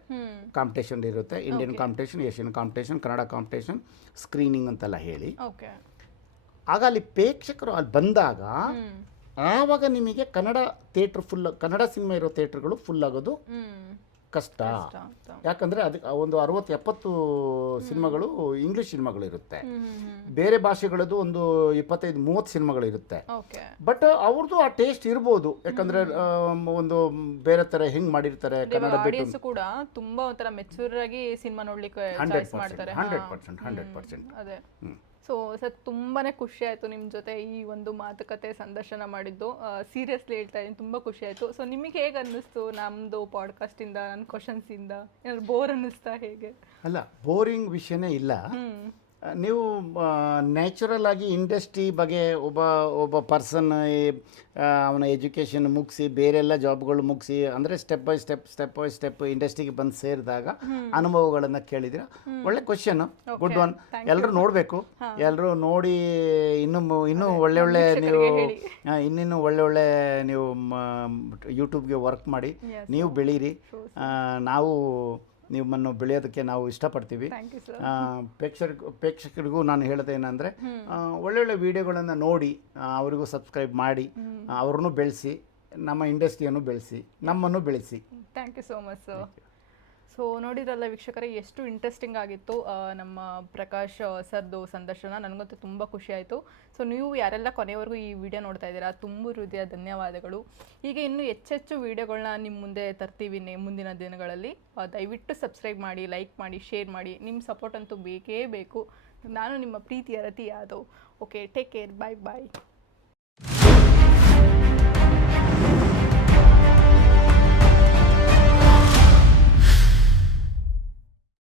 ಕಾಂಪಿಟೇಷನ್ ಇರುತ್ತೆ, Indian competition, Asian competition, Kannada competition, screening ಅಂತೆಲ್ಲ ಹೇಳಿ. ಆಗ ಅಲ್ಲಿ ಪ್ರೇಕ್ಷಕರು ಅಲ್ಲಿ ಬಂದಾಗ ಆವಾಗ ನಿಮಗೆ Kannada theatre full, Kannada cinema ಇರೋ ಥಿಯೇಟ್ರ್ಗಳು ಫುಲ್ ಆಗೋದು ಕಷ್ಟ. ಯಾಕಂದರೆ ಅದಕ್ಕೆ ಒಂದು 60-70 ಸಿನಿಮಾಗಳು ಇಂಗ್ಲೀಷ್ ಸಿನಿಮಾಗಳು ಇರುತ್ತೆ, ಬೇರೆ ಭಾಷೆಗಳದ್ದು ಒಂದು 25-30 ಸಿನಿಮಾಗಳು ಇರುತ್ತೆ. ಬಟ್ ಅವ್ರದ್ದು ಆ ಟೇಸ್ಟ್ ಇರ್ಬೋದು, ಯಾಕಂದರೆ ಒಂದು ಬೇರೆ ಥರ ಹೆಂಗೆ ಮಾಡಿರ್ತಾರೆ. ಕನ್ನಡ ಬಿಟ್ಟು ಕೂಡ ತುಂಬ ಒಂಥರ ಮೆಚೂರ್ ಆಗಿ ಸಿನಿಮಾ ನೋಡ್ಲಿಕ್ಕೆ 100%. ಅದೇ. ಸೊ ಸರ್, ತುಂಬಾ ಖುಷಿ ಆಯಿತು ನಿಮ್ಮ ಜೊತೆ ಈ ಒಂದು ಮಾತುಕತೆ ಸಂದರ್ಶನ ಮಾಡಿದ್ದು. ಸೀರಿಯಸ್ಲಿ ಹೇಳ್ತಾ ಇದ್ದೀನಿ, ತುಂಬ ಖುಷಿ ಆಯಿತು. ಸೊ ನಿಮಗೆ ಹೇಗೆ ಅನ್ನಿಸ್ತು ನಮ್ಮದು ಪಾಡ್ಕಾಸ್ಟಿಂದ, ನನ್ನ ಕ್ವಶನ್ಸಿಂದ? ಏನಾದ್ರು ಬೋರ್ ಅನ್ನಿಸ್ತಾ? ಹೇಗೆ? ಅಲ್ಲ, ಬೋರಿಂಗ್ ವಿಷಯನೇ ಇಲ್ಲ. ನೀವು ನ್ಯಾಚುರಲ್ ಆಗಿ ಇಂಡಸ್ಟ್ರಿ ಬಗ್ಗೆ ಒಬ್ಬ ಪರ್ಸನ್ ಅವನ ಎಜುಕೇಷನ್ ಮುಗಿಸಿ ಬೇರೆಲ್ಲ ಜಾಬ್ಗಳು ಮುಗಿಸಿ, ಅಂದರೆ ಸ್ಟೆಪ್ ಬೈ ಸ್ಟೆಪ್ ಇಂಡಸ್ಟ್ರಿಗೆ ಬಂದು ಸೇರಿದಾಗ ಅನುಭವಗಳನ್ನು ಕೇಳಿದ್ರೆ ಒಳ್ಳೆ ಕ್ವಶನ್, ಗುಡ್ ಒನ್. ಎಲ್ಲರೂ ನೋಡಬೇಕು, ಎಲ್ಲರೂ ನೋಡಿ ಇನ್ನೂ ಒಳ್ಳೆ ನೀವು ಇನ್ನಿನ್ನು ಒಳ್ಳೆ ನೀವು ಯೂಟ್ಯೂಬ್ಗೆ ವರ್ಕ್ ಮಾಡಿ, ನೀವು ಬೆಳೀರಿ. ನಾವು ನಿಮ್ಮನ್ನು ಬೆಳೆಯೋದಕ್ಕೆ ನಾವು ಇಷ್ಟಪಡ್ತೀವಿ. ಪ್ರೇಕ್ಷಕರಿಗೂ ನಾನು ಹೇಳೋದು ಏನಂದರೆ, ಒಳ್ಳೊಳ್ಳೆ ವಿಡಿಯೋಗಳನ್ನು ನೋಡಿ ಅವರಿಗೂ ಸಬ್ಸ್ಕ್ರೈಬ್ ಮಾಡಿ, ಅವ್ರನ್ನೂ ಬೆಳೆಸಿ, ನಮ್ಮ ಇಂಡಸ್ಟ್ರಿಯನ್ನು ಬೆಳೆಸಿ, ನಮ್ಮನ್ನು ಬೆಳೆಸಿ. Thank you so much sir. So ನೋಡಿದ್ರಲ್ಲ ವೀಕ್ಷಕರೇ, ಎಷ್ಟು ಇಂಟ್ರೆಸ್ಟಿಂಗ್ ಆಗಿತ್ತು ನಮ್ಮ ಪ್ರಕಾಶ್ ಸರ್ದು ಸಂದರ್ಶನ. ನನಗಂತೂ ತುಂಬ ಖುಷಿ ಆಯಿತು. ಸೊ ನೀವು ಯಾರೆಲ್ಲ ಕೊನೆಯವರೆಗೂ ಈ ವಿಡಿಯೋ ನೋಡ್ತಾ ಇದ್ದೀರಾ, ತುಂಬ ಹೃದಯ ಧನ್ಯವಾದಗಳು. ಹೀಗೆ ಇನ್ನೂ ಹೆಚ್ಚೆಚ್ಚು ವೀಡಿಯೋಗಳನ್ನ ನಿಮ್ಮ ಮುಂದೆ ತರ್ತೀವಿ ಮುಂದಿನ ದಿನಗಳಲ್ಲಿ. ದಯವಿಟ್ಟು ಸಬ್ಸ್ಕ್ರೈಬ್ ಮಾಡಿ, ಲೈಕ್ ಮಾಡಿ, ಶೇರ್ ಮಾಡಿ. ನಿಮ್ಮ ಸಪೋರ್ಟ್ ಅಂತೂ ಬೇಕೇ ಬೇಕು. ನಾನು ನಿಮ್ಮ ಪ್ರೀತಿಯ ರತಿ ಯಾದವ್. ಓಕೆ, ಟೇಕ್ ಕೇರ್, ಬಾಯ್ ಬಾಯ್.